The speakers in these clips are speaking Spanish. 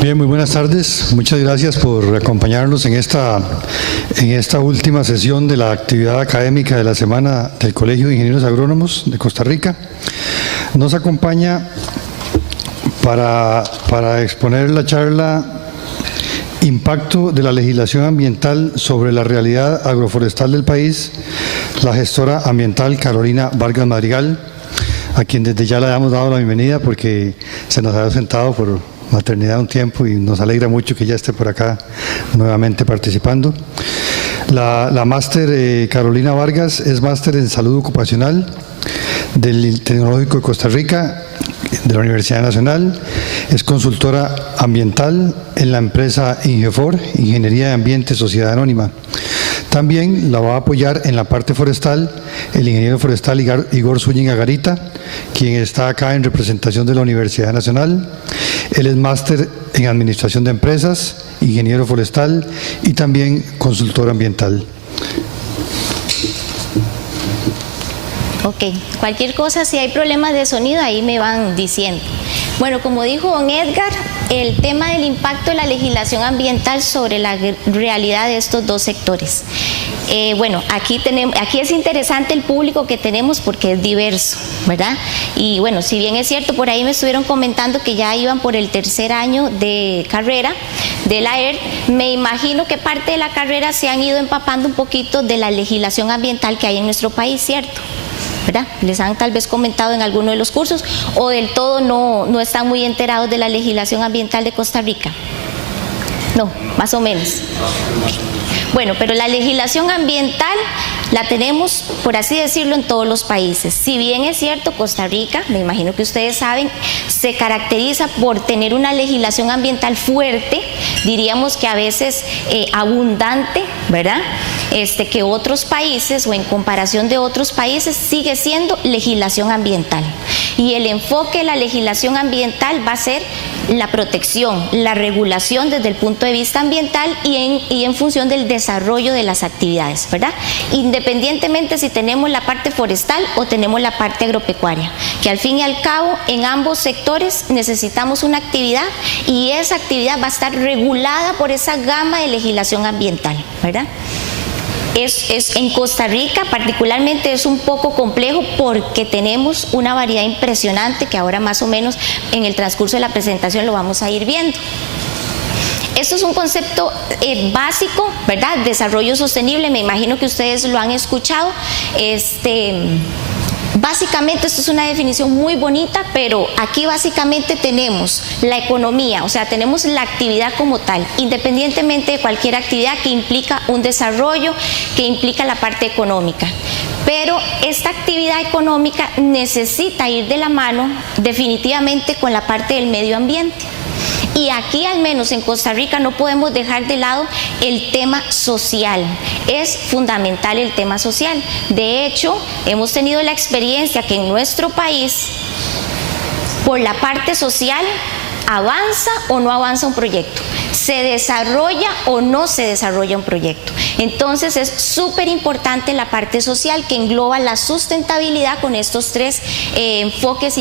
Bien, muy buenas tardes. Muchas gracias por acompañarnos en esta última sesión de la actividad académica de la semana del Colegio de Ingenieros Agrónomos de Costa Rica. Nos acompaña para exponer la charla Impacto de la legislación ambiental sobre la realidad agroforestal del país, la gestora ambiental Carolina Vargas Madrigal, a quien desde ya le hemos dado la bienvenida porque se nos ha ausentado por maternidad un tiempo y nos alegra mucho que ya esté por acá nuevamente participando. La máster Carolina Vargas es máster en salud ocupacional del Tecnológico de Costa Rica, de la Universidad Nacional, es consultora ambiental en la empresa Ingefor, Ingeniería de Ambiente Sociedad Anónima. También la va a apoyar en la parte forestal el ingeniero forestal Igor Zúñiga Garita, quien está acá en representación de la Universidad Nacional. Él es máster en Administración de Empresas, ingeniero forestal y también consultor ambiental. Ok, cualquier cosa, si hay problemas de sonido, ahí me van diciendo. Bueno, como dijo don Edgar, el tema del impacto de la legislación ambiental sobre la realidad de estos dos sectores. Bueno, aquí es interesante el público que tenemos porque es diverso, ¿verdad? Y bueno, si bien es cierto, por ahí me estuvieron comentando que ya iban por el tercer año de carrera de la ERT, me imagino que parte de la carrera se han ido empapando un poquito de la legislación ambiental que hay en nuestro país, ¿cierto? ¿Verdad? Les han tal vez comentado en alguno de los cursos o del todo no están muy enterados de la legislación ambiental de Costa Rica. No, más o menos. Bueno, pero la legislación ambiental la tenemos, por así decirlo, en todos los países. Si bien es cierto, Costa Rica, me imagino que ustedes saben, se caracteriza por tener una legislación ambiental fuerte, diríamos que a veces abundante, ¿verdad? Que otros países o en comparación de otros países sigue siendo legislación ambiental. Y el enfoque de la legislación ambiental va a ser la protección, la regulación desde el punto de vista ambiental y en función del desarrollo de las actividades, ¿verdad? Independientemente si tenemos la parte forestal o tenemos la parte agropecuaria, que al fin y al cabo en ambos sectores necesitamos una actividad y esa actividad va a estar regulada por esa gama de legislación ambiental, ¿verdad? En Costa Rica particularmente es un poco complejo porque tenemos una variedad impresionante que ahora más o menos en el transcurso de la presentación lo vamos a ir viendo. Esto es un concepto básico, ¿verdad? Desarrollo sostenible, me imagino que ustedes lo han escuchado. Básicamente esto es una definición muy bonita, pero aquí básicamente tenemos la economía, o sea, tenemos la actividad como tal, independientemente de cualquier actividad que implica un desarrollo, que implica la parte económica. Pero esta actividad económica necesita ir de la mano definitivamente con la parte del medio ambiente. Y aquí, al menos en Costa Rica, no podemos dejar de lado el tema social. Es fundamental el tema social. De hecho, hemos tenido la experiencia que en nuestro país, por la parte social, ¿avanza o no avanza un proyecto? ¿Se desarrolla o no se desarrolla un proyecto? Entonces es súper importante la parte social que engloba la sustentabilidad con estos tres enfoques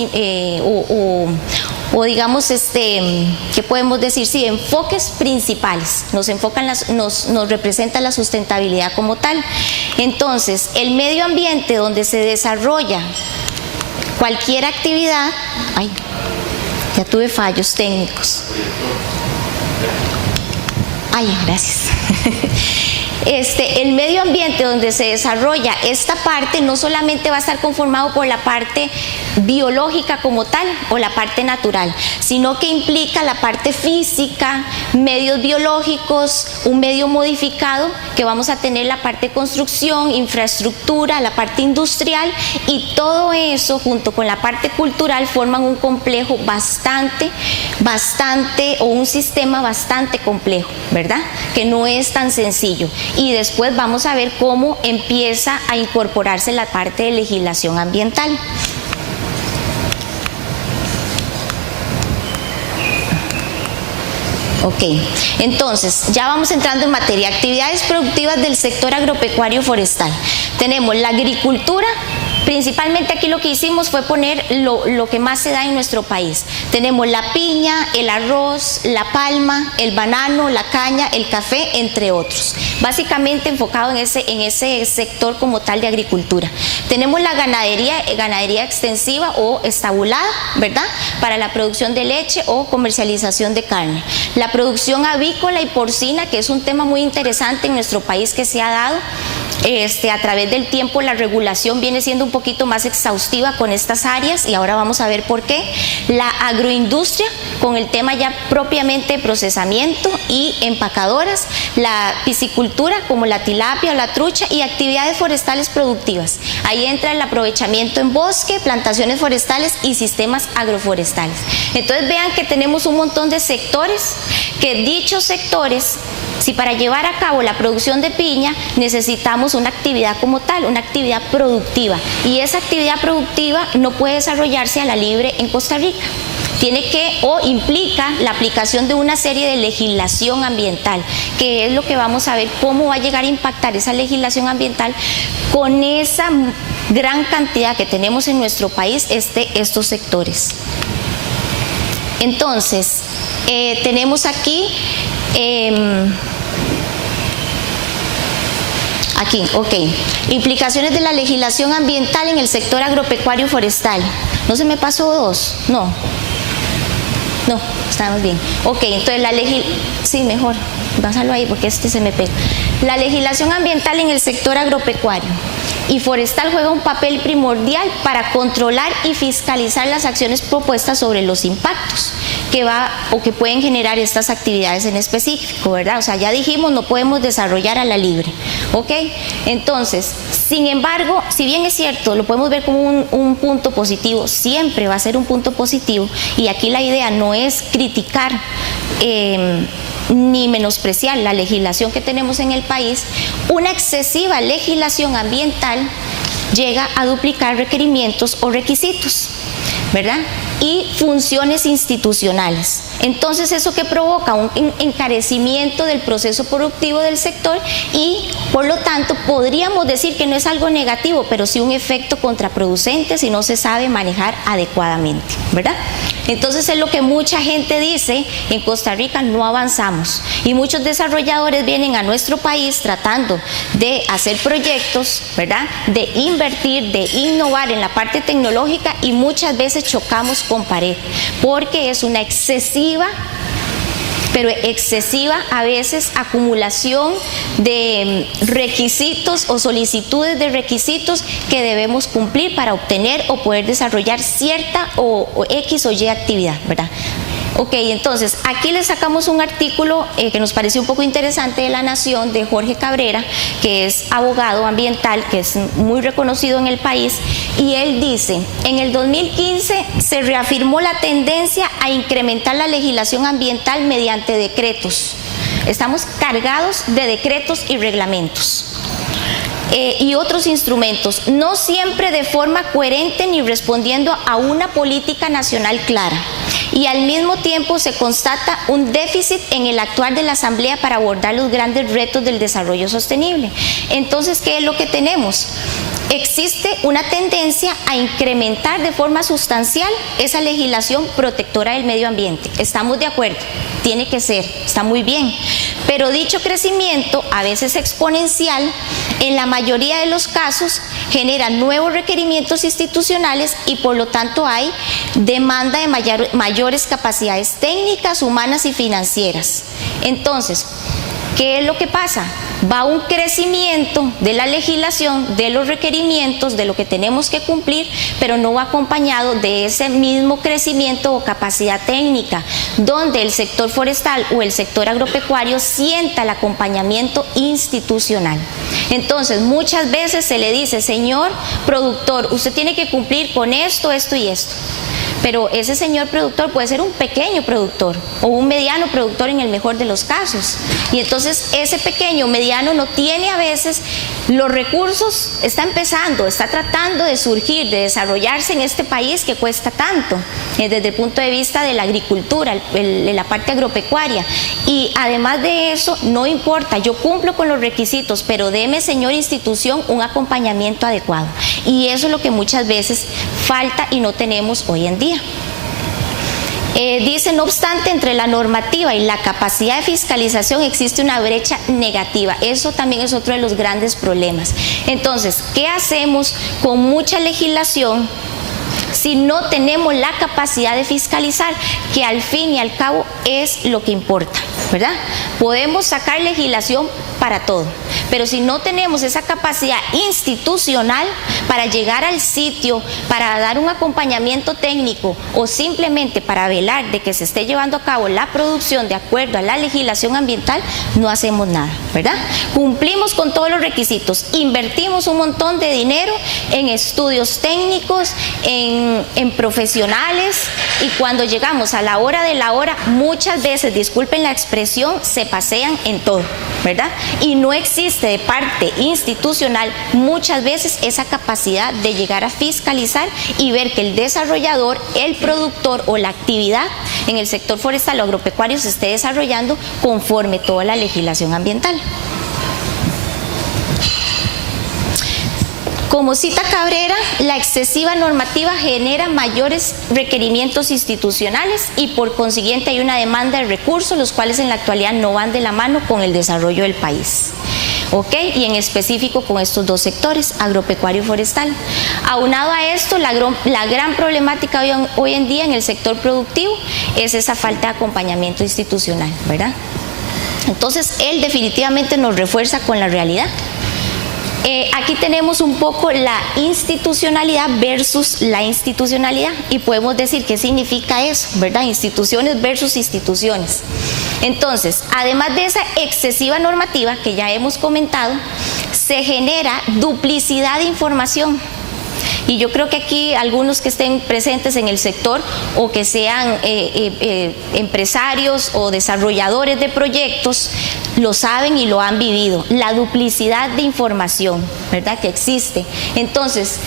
o digamos, ¿qué podemos decir? Sí, enfoques principales. Nos representa la sustentabilidad como tal. Entonces, el medio ambiente donde se desarrolla cualquier actividad... Ay, ya tuve fallos técnicos. Ay, gracias. El medio ambiente donde se desarrolla esta parte no solamente va a estar conformado por la parte biológica como tal o la parte natural, sino que implica la parte física, medios biológicos, un medio modificado, que vamos a tener la parte de construcción, infraestructura, la parte industrial, y todo eso junto con la parte cultural forman un complejo bastante o un sistema bastante complejo, ¿verdad? Que no es tan sencillo. Y después vamos a ver cómo empieza a incorporarse la parte de legislación ambiental. Ok, entonces ya vamos entrando en materia. Actividades productivas del sector agropecuario forestal. Tenemos la agricultura Principalmente aquí lo que hicimos fue poner lo que más se da en nuestro país. Tenemos la piña, el arroz, la palma, el banano, la caña, el café, entre otros. Básicamente enfocado en ese sector como tal de agricultura. Tenemos la ganadería extensiva o estabulada, ¿verdad? Para la producción de leche o comercialización de carne. La producción avícola y porcina, que es un tema muy interesante en nuestro país que se ha dado. A través del tiempo la regulación viene siendo un poquito más exhaustiva con estas áreas y ahora vamos a ver por qué. La agroindustria con el tema ya propiamente de procesamiento y empacadoras, la piscicultura como la tilapia o la trucha y actividades forestales productivas. Ahí entra el aprovechamiento en bosque, plantaciones forestales y sistemas agroforestales. Entonces vean que tenemos un montón de sectores, que dichos sectores, si para llevar a cabo la producción de piña necesitamos una actividad como tal, una actividad productiva, y esa actividad productiva no puede desarrollarse a la libre en Costa Rica. Tiene que o implica la aplicación de una serie de legislación ambiental, que es lo que vamos a ver cómo va a llegar a impactar esa legislación ambiental con esa gran cantidad que tenemos en nuestro país, estos sectores. Entonces, tenemos aquí implicaciones de la legislación ambiental en el sector agropecuario forestal. ¿No se me pasó dos? No, estamos bien. Ok, entonces sí, mejor, pásalo ahí porque se me pega. La legislación ambiental en el sector agropecuario y forestal juega un papel primordial para controlar y fiscalizar las acciones propuestas sobre los impactos que pueden generar estas actividades en específico, ¿verdad? O sea, ya dijimos, no podemos desarrollar a la libre, ¿ok? Entonces, sin embargo, si bien es cierto, lo podemos ver como un punto positivo, siempre va a ser un punto positivo, y aquí la idea no es criticar ni menospreciar la legislación que tenemos en el país. Una excesiva legislación ambiental llega a duplicar requerimientos o requisitos, ¿verdad? Y funciones institucionales. Entonces, ¿eso qué provoca? Un encarecimiento del proceso productivo del sector y, por lo tanto, podríamos decir que no es algo negativo, pero sí un efecto contraproducente si no se sabe manejar adecuadamente, ¿verdad? Entonces es lo que mucha gente dice, en Costa Rica no avanzamos y muchos desarrolladores vienen a nuestro país tratando de hacer proyectos, ¿verdad? De invertir, de innovar en la parte tecnológica y muchas veces chocamos con pared porque es una excesiva a veces acumulación de requisitos o solicitudes de requisitos que debemos cumplir para obtener o poder desarrollar cierta o X o Y actividad, ¿verdad? Ok, entonces aquí le sacamos un artículo que nos pareció un poco interesante de La Nación, de Jorge Cabrera, que es abogado ambiental, que es muy reconocido en el país, y él dice: en el 2015 se reafirmó la tendencia a incrementar la legislación ambiental mediante decretos. Estamos cargados de decretos y reglamentos. Y otros instrumentos, no siempre de forma coherente ni respondiendo a una política nacional clara. Y al mismo tiempo se constata un déficit en el actuar de la Asamblea para abordar los grandes retos del desarrollo sostenible. Entonces, ¿qué es lo que tenemos? Existe una tendencia a incrementar de forma sustancial esa legislación protectora del medio ambiente. Estamos de acuerdo, tiene que ser, está muy bien. Pero dicho crecimiento, a veces exponencial, en la mayoría de los casos genera nuevos requerimientos institucionales y por lo tanto hay demanda de mayores capacidades técnicas, humanas y financieras. Entonces, ¿qué es lo que pasa? Va un crecimiento de la legislación, de los requerimientos, de lo que tenemos que cumplir, pero no va acompañado de ese mismo crecimiento o capacidad técnica, donde el sector forestal o el sector agropecuario sienta el acompañamiento institucional. Entonces, muchas veces se le dice: señor productor, usted tiene que cumplir con esto, esto y esto. pero ese señor productor puede ser un pequeño productor o un mediano productor en el mejor de los casos. Y entonces ese pequeño, mediano no tiene a veces los recursos, está empezando, está tratando de surgir, de desarrollarse en este país que cuesta tanto, desde el punto de vista de la agricultura, de la parte agropecuaria. Y además de eso, no importa, yo cumplo con los requisitos, pero deme, señor institución, un acompañamiento adecuado. Y eso es lo que muchas veces falta y no tenemos hoy en día. Dice, no obstante, entre la normativa y la capacidad de fiscalización existe una brecha negativa. Eso también es otro de los grandes problemas. Entonces, ¿qué hacemos con mucha legislación si no tenemos la capacidad de fiscalizar, que al fin y al cabo es lo que importa, ¿verdad? Podemos sacar legislación para todo, pero si no tenemos esa capacidad institucional para llegar al sitio, para dar un acompañamiento técnico o simplemente para velar de que se esté llevando a cabo la producción de acuerdo a la legislación ambiental, no hacemos nada, ¿verdad? Cumplimos con todos los requisitos, invertimos un montón de dinero en estudios técnicos, en profesionales, y cuando llegamos a la hora de la hora, muchas veces, disculpen la expresión, se pasean en todo, ¿verdad? Y no existe de parte institucional muchas veces esa capacidad de llegar a fiscalizar y ver que el desarrollador, el productor o la actividad en el sector forestal o agropecuario se esté desarrollando conforme toda la legislación ambiental. Como cita Cabrera, la excesiva normativa genera mayores requerimientos institucionales y por consiguiente hay una demanda de recursos, los cuales en la actualidad no van de la mano con el desarrollo del país. ¿Ok? Y en específico con estos dos sectores, agropecuario y forestal. Aunado a esto, la gran problemática hoy en día en el sector productivo es esa falta de acompañamiento institucional, ¿verdad? Entonces, él definitivamente nos refuerza con la realidad. Aquí tenemos un poco la institucionalidad versus la institucionalidad y podemos decir qué significa eso, ¿verdad? Instituciones versus instituciones. Entonces, además de esa excesiva normativa que ya hemos comentado, se genera duplicidad de información. Y yo creo que aquí algunos que estén presentes en el sector o que sean empresarios o desarrolladores de proyectos lo saben y lo han vivido, la duplicidad de información, ¿verdad?, que existe. Entonces,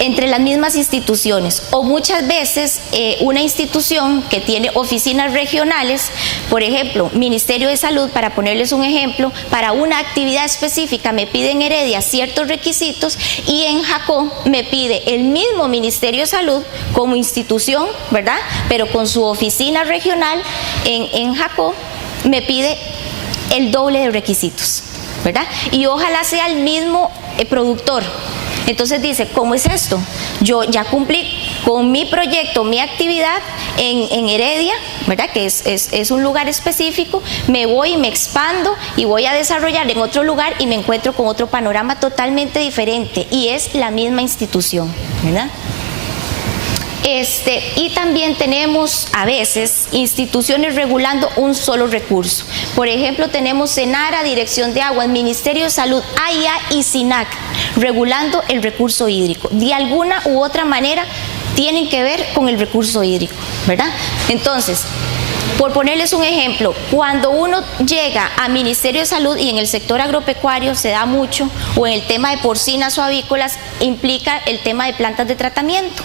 entre las mismas instituciones o muchas veces una institución que tiene oficinas regionales, por ejemplo, Ministerio de Salud, para ponerles un ejemplo, para una actividad específica me pide en Heredia ciertos requisitos y en Jacó me pide el mismo Ministerio de Salud como institución, ¿verdad?, pero con su oficina regional en Jacó me pide el doble de requisitos, ¿verdad? Y ojalá sea el mismo productor. Entonces dice, ¿cómo es esto? Yo ya cumplí con mi proyecto, mi actividad en Heredia, ¿verdad?, que es un lugar específico, me voy y me expando y voy a desarrollar en otro lugar y me encuentro con otro panorama totalmente diferente y es la misma institución, ¿verdad? Y también tenemos a veces instituciones regulando un solo recurso. Por ejemplo, tenemos Senara, Dirección de Aguas, Ministerio de Salud, AIA y SINAC, regulando el recurso hídrico. De alguna u otra manera tienen que ver con el recurso hídrico, ¿verdad? Entonces, por ponerles un ejemplo, cuando uno llega a Ministerio de Salud y en el sector agropecuario se da mucho, o en el tema de porcinas o avícolas, implica el tema de plantas de tratamiento.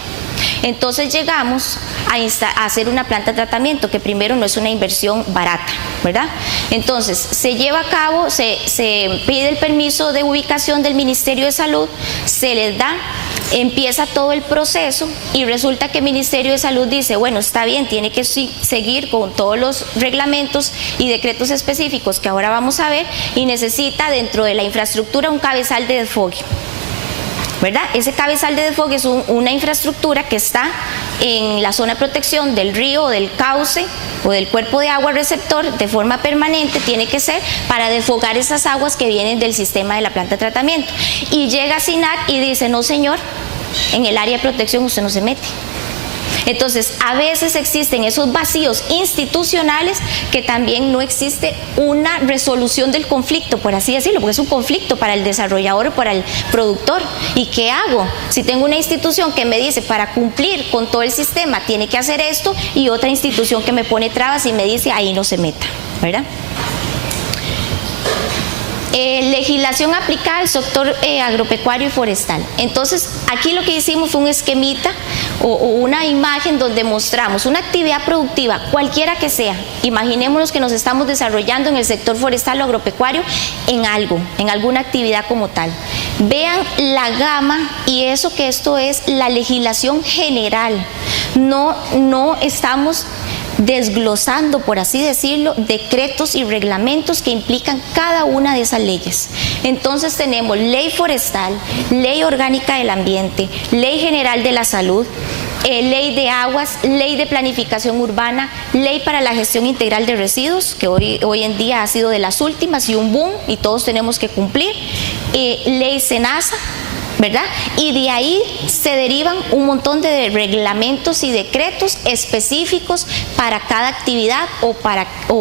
Entonces llegamos a hacer una planta de tratamiento que primero no es una inversión barata, ¿verdad? Entonces se lleva a cabo, se pide el permiso de ubicación del Ministerio de Salud, se les da, empieza todo el proceso y resulta que el Ministerio de Salud dice, bueno, está bien, tiene que seguir con todos los reglamentos y decretos específicos que ahora vamos a ver y necesita dentro de la infraestructura un cabezal de desfogue, ¿verdad? Ese cabezal de desfogue es una infraestructura que está en la zona de protección del río o del cauce o del cuerpo de agua receptor de forma permanente, tiene que ser para desfogar esas aguas que vienen del sistema de la planta de tratamiento. Y llega SINAC y dice, no señor, en el área de protección usted no se mete. Entonces, a veces existen esos vacíos institucionales que también no existe una resolución del conflicto, por así decirlo, porque es un conflicto para el desarrollador o para el productor. ¿Y qué hago? Si tengo una institución que me dice para cumplir con todo el sistema tiene que hacer esto, y otra institución que me pone trabas y me dice ahí no se meta, ¿verdad? Legislación aplicada al sector agropecuario y forestal. Entonces, aquí lo que hicimos fue un esquemita o una imagen donde mostramos una actividad productiva, cualquiera que sea. Imaginémonos que nos estamos desarrollando en el sector forestal o agropecuario en algo, en alguna actividad como tal. Vean la gama, y eso que esto es la legislación general. No estamos desglosando, por así decirlo, decretos y reglamentos que implican cada una de esas leyes. Entonces tenemos ley forestal, ley orgánica del ambiente, ley general de la salud, ley de aguas, ley de planificación urbana, ley para la gestión integral de residuos, que hoy en día ha sido de las últimas y un boom y todos tenemos que cumplir, ley SENASA, ¿verdad? Y de ahí se derivan un montón de reglamentos y decretos específicos para cada actividad o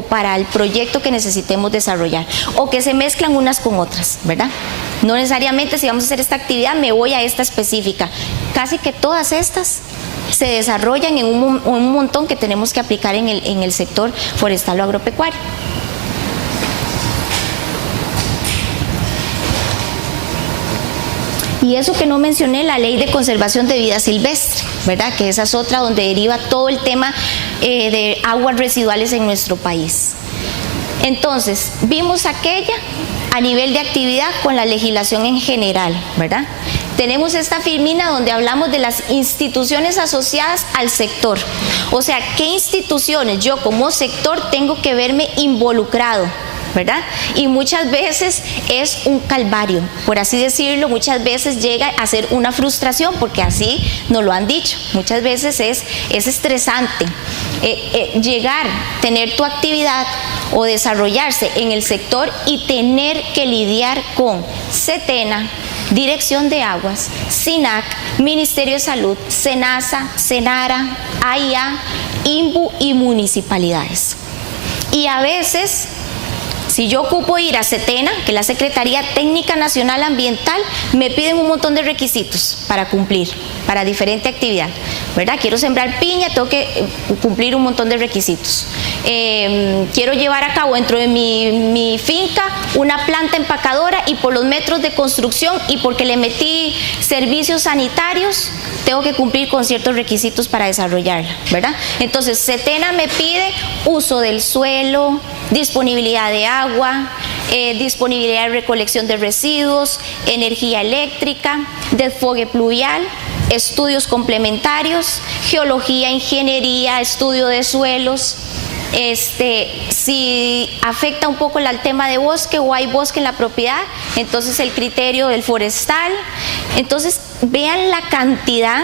para el proyecto que necesitemos desarrollar, o que se mezclan unas con otras, ¿verdad? No necesariamente si vamos a hacer esta actividad me voy a esta específica. Casi que todas estas se desarrollan en un montón que tenemos que aplicar en el sector forestal o agropecuario. Y eso que no mencioné, la ley de conservación de vida silvestre, ¿verdad? Que esa es otra donde deriva todo el tema de aguas residuales en nuestro país. Entonces, vimos aquella a nivel de actividad con la legislación en general, ¿verdad? Tenemos esta firmina donde hablamos de las instituciones asociadas al sector. O sea, ¿qué instituciones yo como sector tengo que verme involucrado? ¿Verdad? Y muchas veces es un calvario, por así decirlo, muchas veces llega a ser una frustración, porque así nos lo han dicho, muchas veces es estresante llegar, tener tu actividad o desarrollarse en el sector y tener que lidiar con SETENA, Dirección de Aguas, SINAC, Ministerio de Salud, SENASA, SENARA, AIA, INBU y municipalidades. Y a veces, si yo ocupo ir a SETENA, que es la Secretaría Técnica Nacional Ambiental, me piden un montón de requisitos para cumplir, para diferente actividad, ¿verdad? Quiero sembrar piña, tengo que cumplir un montón de requisitos. Quiero llevar a cabo dentro de mi finca una planta empacadora, y por los metros de construcción y porque le metí servicios sanitarios, tengo que cumplir con ciertos requisitos para desarrollarla, ¿verdad? Entonces, SETENA me pide uso del suelo, disponibilidad de agua, disponibilidad de recolección de residuos, energía eléctrica, desfogue pluvial, estudios complementarios, geología, ingeniería, estudio de suelos, si afecta un poco al tema de bosque o hay bosque en la propiedad, entonces el criterio del forestal. Entonces, vean la cantidad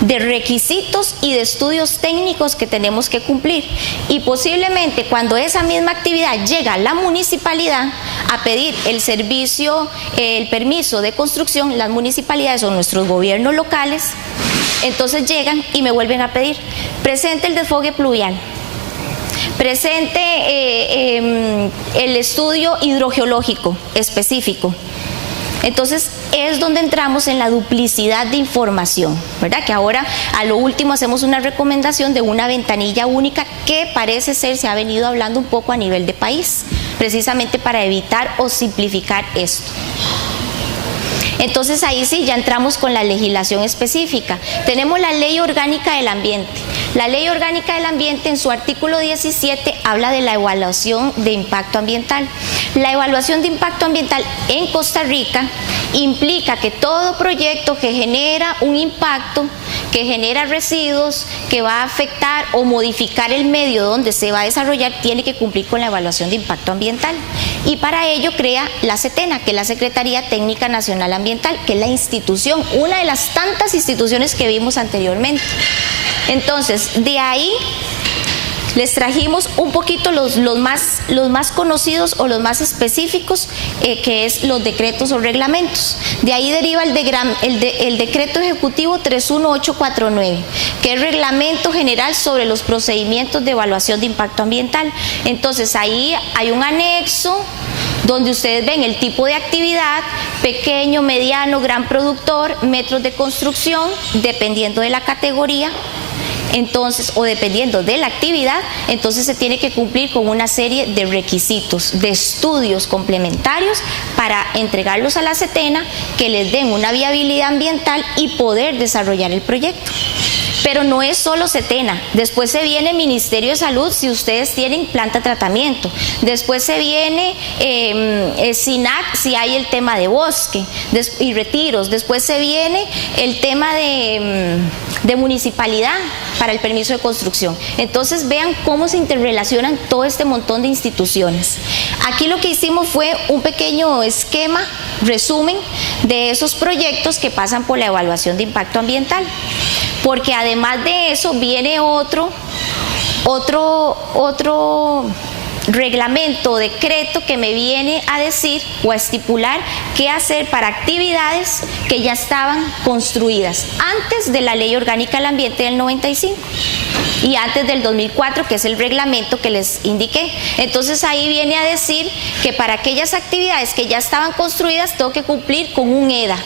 de requisitos y de estudios técnicos que tenemos que cumplir, y posiblemente cuando esa misma actividad llega a la municipalidad a pedir el servicio, el permiso de construcción, las municipalidades o nuestros gobiernos locales, entonces llegan y me vuelven a pedir, presente el desfogue pluvial, presente el estudio hidrogeológico específico. Entonces es donde entramos en la duplicidad de información, ¿verdad? Que ahora a lo último hacemos una recomendación de una ventanilla única que parece ser, se ha venido hablando un poco a nivel de país, precisamente para evitar o simplificar esto. Entonces ahí sí ya entramos con la legislación específica. Tenemos la Ley Orgánica del Ambiente. La Ley Orgánica del Ambiente en su artículo 17 habla de la evaluación de impacto ambiental. La evaluación de impacto ambiental en Costa Rica implica que todo proyecto que genera un impacto, que genera residuos, que va a afectar o modificar el medio donde se va a desarrollar, tiene que cumplir con la evaluación de impacto ambiental. Y para ello crea la SETENA, que es la Secretaría Técnica Nacional Ambiental, que es la institución, una de las tantas instituciones que vimos anteriormente. Entonces, de ahí Les trajimos un poquito los más conocidos o los más específicos, que es los decretos o reglamentos. De ahí deriva el decreto ejecutivo 31849, que es reglamento general sobre los procedimientos de evaluación de impacto ambiental. Entonces ahí hay un anexo donde ustedes ven el tipo de actividad, pequeño, mediano, gran productor, metros de construcción, dependiendo de la categoría. Entonces, o dependiendo de la actividad, entonces se tiene que cumplir con una serie de requisitos, de estudios complementarios para entregarlos a la SETENA, que les den una viabilidad ambiental y poder desarrollar el proyecto. Pero no es solo SETENA, después se viene Ministerio de Salud si ustedes tienen planta de tratamiento, después se viene SINAC si hay el tema de bosque y retiros, después se viene el tema de municipalidad para el permiso de construcción. Entonces vean cómo se interrelacionan todo este montón de instituciones. Aquí lo que hicimos fue un pequeño esquema, resumen de esos proyectos que pasan por la evaluación de impacto ambiental, porque además de eso viene otro reglamento o decreto que me viene a decir o a estipular qué hacer para actividades que ya estaban construidas antes de la Ley Orgánica del Ambiente del 95 y antes del 2004, que es el reglamento que les indiqué. Entonces ahí viene a decir que para aquellas actividades que ya estaban construidas tengo que cumplir con un EDA,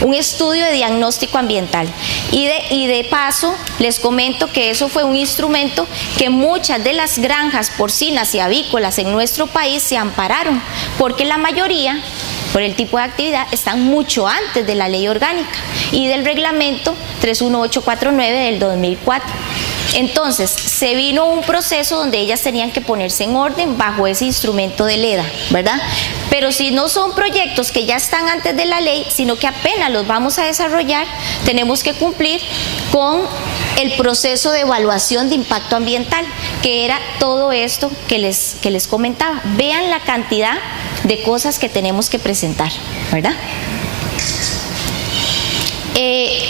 un estudio de diagnóstico ambiental. Y de paso les comento que eso fue un instrumento que muchas de las granjas porcinas y avícolas en nuestro país se ampararon, porque la mayoría, por el tipo de actividad, están mucho antes de la ley orgánica y del reglamento 31849 del 2004. Entonces, se vino un proceso donde ellas tenían que ponerse en orden bajo ese instrumento del EDA, ¿verdad? Pero si no son proyectos que ya están antes de la ley, sino que apenas los vamos a desarrollar, tenemos que cumplir con el proceso de evaluación de impacto ambiental, que era todo esto que les comentaba. Vean la cantidad de cosas que tenemos que presentar, ¿verdad?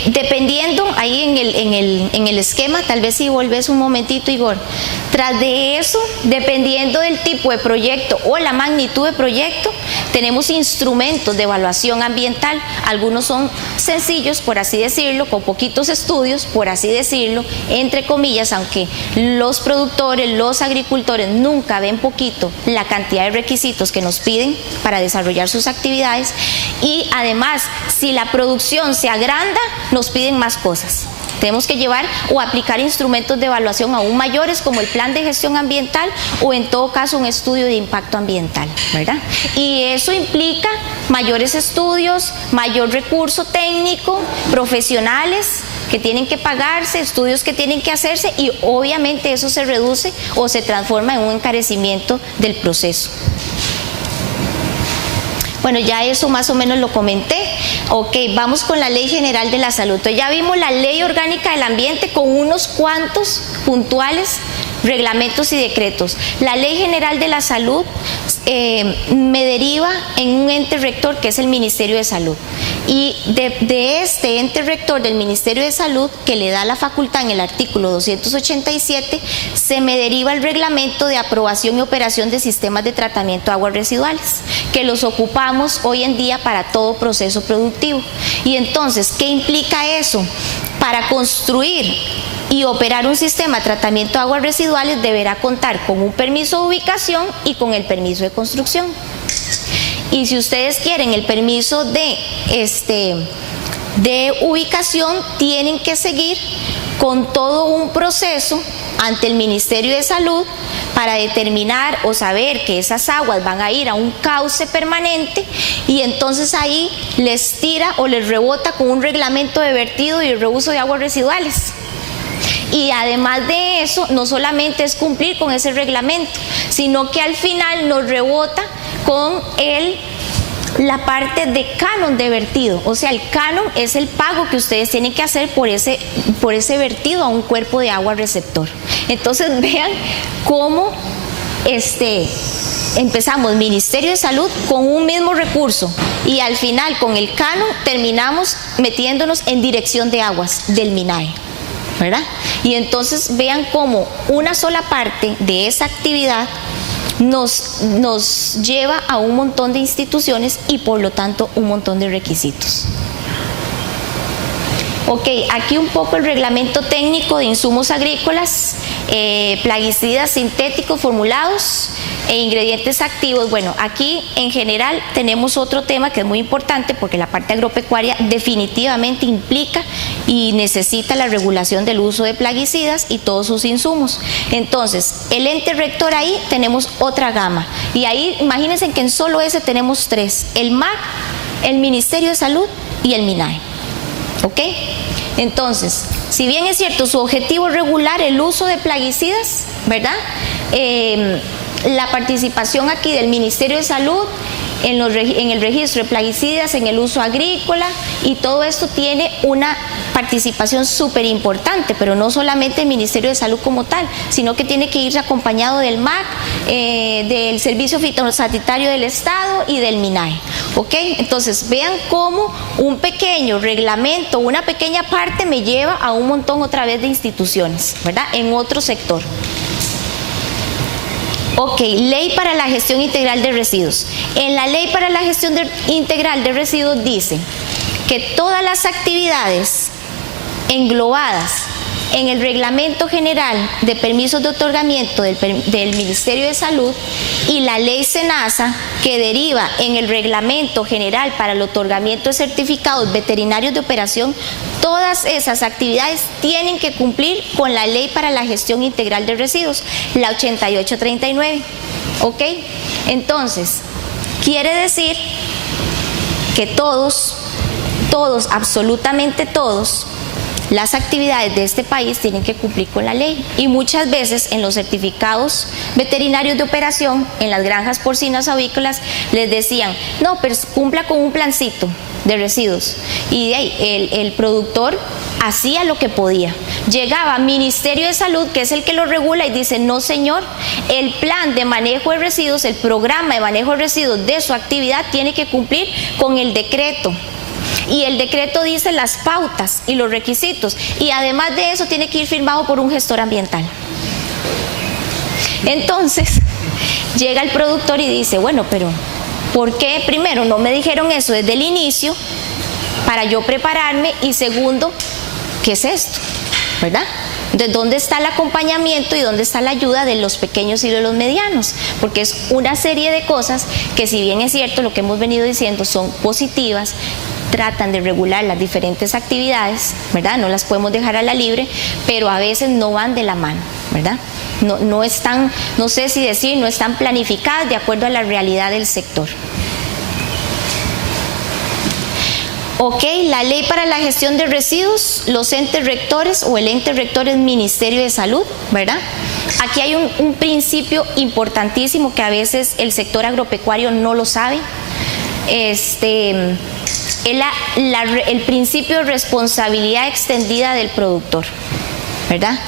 Dependiendo, ahí en el esquema, tal vez si volvés un momentito, Igor, tras de eso, dependiendo del tipo de proyecto o la magnitud de proyecto, tenemos instrumentos de evaluación ambiental. Algunos son sencillos, por así decirlo, con poquitos estudios, por así decirlo, entre comillas, aunque los productores, los agricultores nunca ven poquito la cantidad de requisitos que nos piden para desarrollar sus actividades, y además, si la producción se agranda, nos piden más cosas. Tenemos que llevar o aplicar instrumentos de evaluación aún mayores, como el plan de gestión ambiental o en todo caso un estudio de impacto ambiental, ¿verdad? Y eso implica mayores estudios, mayor recurso técnico, profesionales que tienen que pagarse, estudios que tienen que hacerse, y obviamente eso se reduce o se transforma en un encarecimiento del proceso. Bueno, ya eso más o menos lo comenté. Ok, vamos con la Ley General de la Salud. Entonces ya vimos la Ley Orgánica del Ambiente con unos cuantos puntuales reglamentos y decretos. La Ley General de la Salud me deriva en un ente rector que es el Ministerio de Salud. Y de este ente rector del Ministerio de Salud, que le da la facultad en el artículo 287, se me deriva el reglamento de aprobación y operación de sistemas de tratamiento de aguas residuales, que los ocupamos hoy en día para todo proceso productivo. Y entonces, ¿qué implica eso? Para construir y operar un sistema de tratamiento de aguas residuales deberá contar con un permiso de ubicación y con el permiso de construcción. Y si ustedes quieren el permiso de ubicación, tienen que seguir con todo un proceso ante el Ministerio de Salud para determinar o saber que esas aguas van a ir a un cauce permanente, y entonces ahí les tira o les rebota con un reglamento de vertido y reuso de aguas residuales. Y además de eso, no solamente es cumplir con ese reglamento, sino que al final nos rebota con la parte de canon de vertido. O sea, el canon es el pago que ustedes tienen que hacer por ese vertido a un cuerpo de agua receptor. Entonces vean cómo empezamos Ministerio de Salud con un mismo recurso, y al final con el canon terminamos metiéndonos en dirección de aguas del MINAE. ¿verdad? Y entonces vean cómo una sola parte de esa actividad nos lleva a un montón de instituciones y por lo tanto un montón de requisitos. Ok, aquí un poco el reglamento técnico de insumos agrícolas, plaguicidas sintéticos formulados e ingredientes activos. Bueno, aquí en general tenemos otro tema que es muy importante porque la parte agropecuaria definitivamente implica y necesita la regulación del uso de plaguicidas y todos sus insumos. Entonces, el ente rector ahí tenemos otra gama y ahí imagínense que en solo ese tenemos tres: el MAC, el Ministerio de Salud y el MINAE. ¿Ok? Entonces, si bien es cierto, su objetivo es regular el uso de plaguicidas, ¿verdad? La participación aquí del Ministerio de Salud en el registro de plaguicidas, en el uso agrícola, y todo esto tiene una participación súper importante, pero no solamente el Ministerio de Salud como tal, sino que tiene que ir acompañado del MAC, del Servicio Fitosanitario del Estado y del MINAE. ¿Ok? Entonces vean cómo un pequeño reglamento, una pequeña parte me lleva a un montón otra vez de instituciones, ¿verdad? En otro sector. Ok, ley para la gestión integral de residuos. En la ley para la gestión integral de residuos dice que todas las actividades englobadas en el Reglamento General de Permisos de Otorgamiento del Ministerio de Salud y la Ley SENASA, que deriva en el Reglamento General para el Otorgamiento de Certificados Veterinarios de Operación, todas esas actividades tienen que cumplir con la Ley para la Gestión Integral de Residuos, la 8839. ¿Ok? Entonces, quiere decir que todos, absolutamente todos, las actividades de este país tienen que cumplir con la ley, y muchas veces en los certificados veterinarios de operación, en las granjas porcinas avícolas, les decían, no, pero cumpla con un plancito de residuos, y de ahí el productor hacía lo que podía. Llegaba Ministerio de Salud, que es el que lo regula, y dice, no señor, el plan de manejo de residuos, el programa de manejo de residuos de su actividad tiene que cumplir con el decreto. Y el decreto dice las pautas y los requisitos, y además de eso tiene que ir firmado por un gestor ambiental. Entonces llega el productor y dice, bueno, pero ¿por qué primero no me dijeron eso desde el inicio para yo prepararme? Y segundo, ¿qué es esto? ¿Verdad? Entonces, ¿dónde está el acompañamiento y dónde está la ayuda de los pequeños y de los medianos? Porque es una serie de cosas que, si bien es cierto lo que hemos venido diciendo, son positivas, tratan de regular las diferentes actividades, ¿verdad? No las podemos dejar a la libre, pero a veces no van de la mano, ¿verdad? No están, no sé si decir, no están planificadas de acuerdo a la realidad del sector. Ok, la ley para la gestión de residuos, los entes rectores, o el ente rector es Ministerio de Salud, ¿verdad? Aquí hay un principio importantísimo que a veces el sector agropecuario no lo sabe. El principio de responsabilidad extendida del productor, ¿verdad?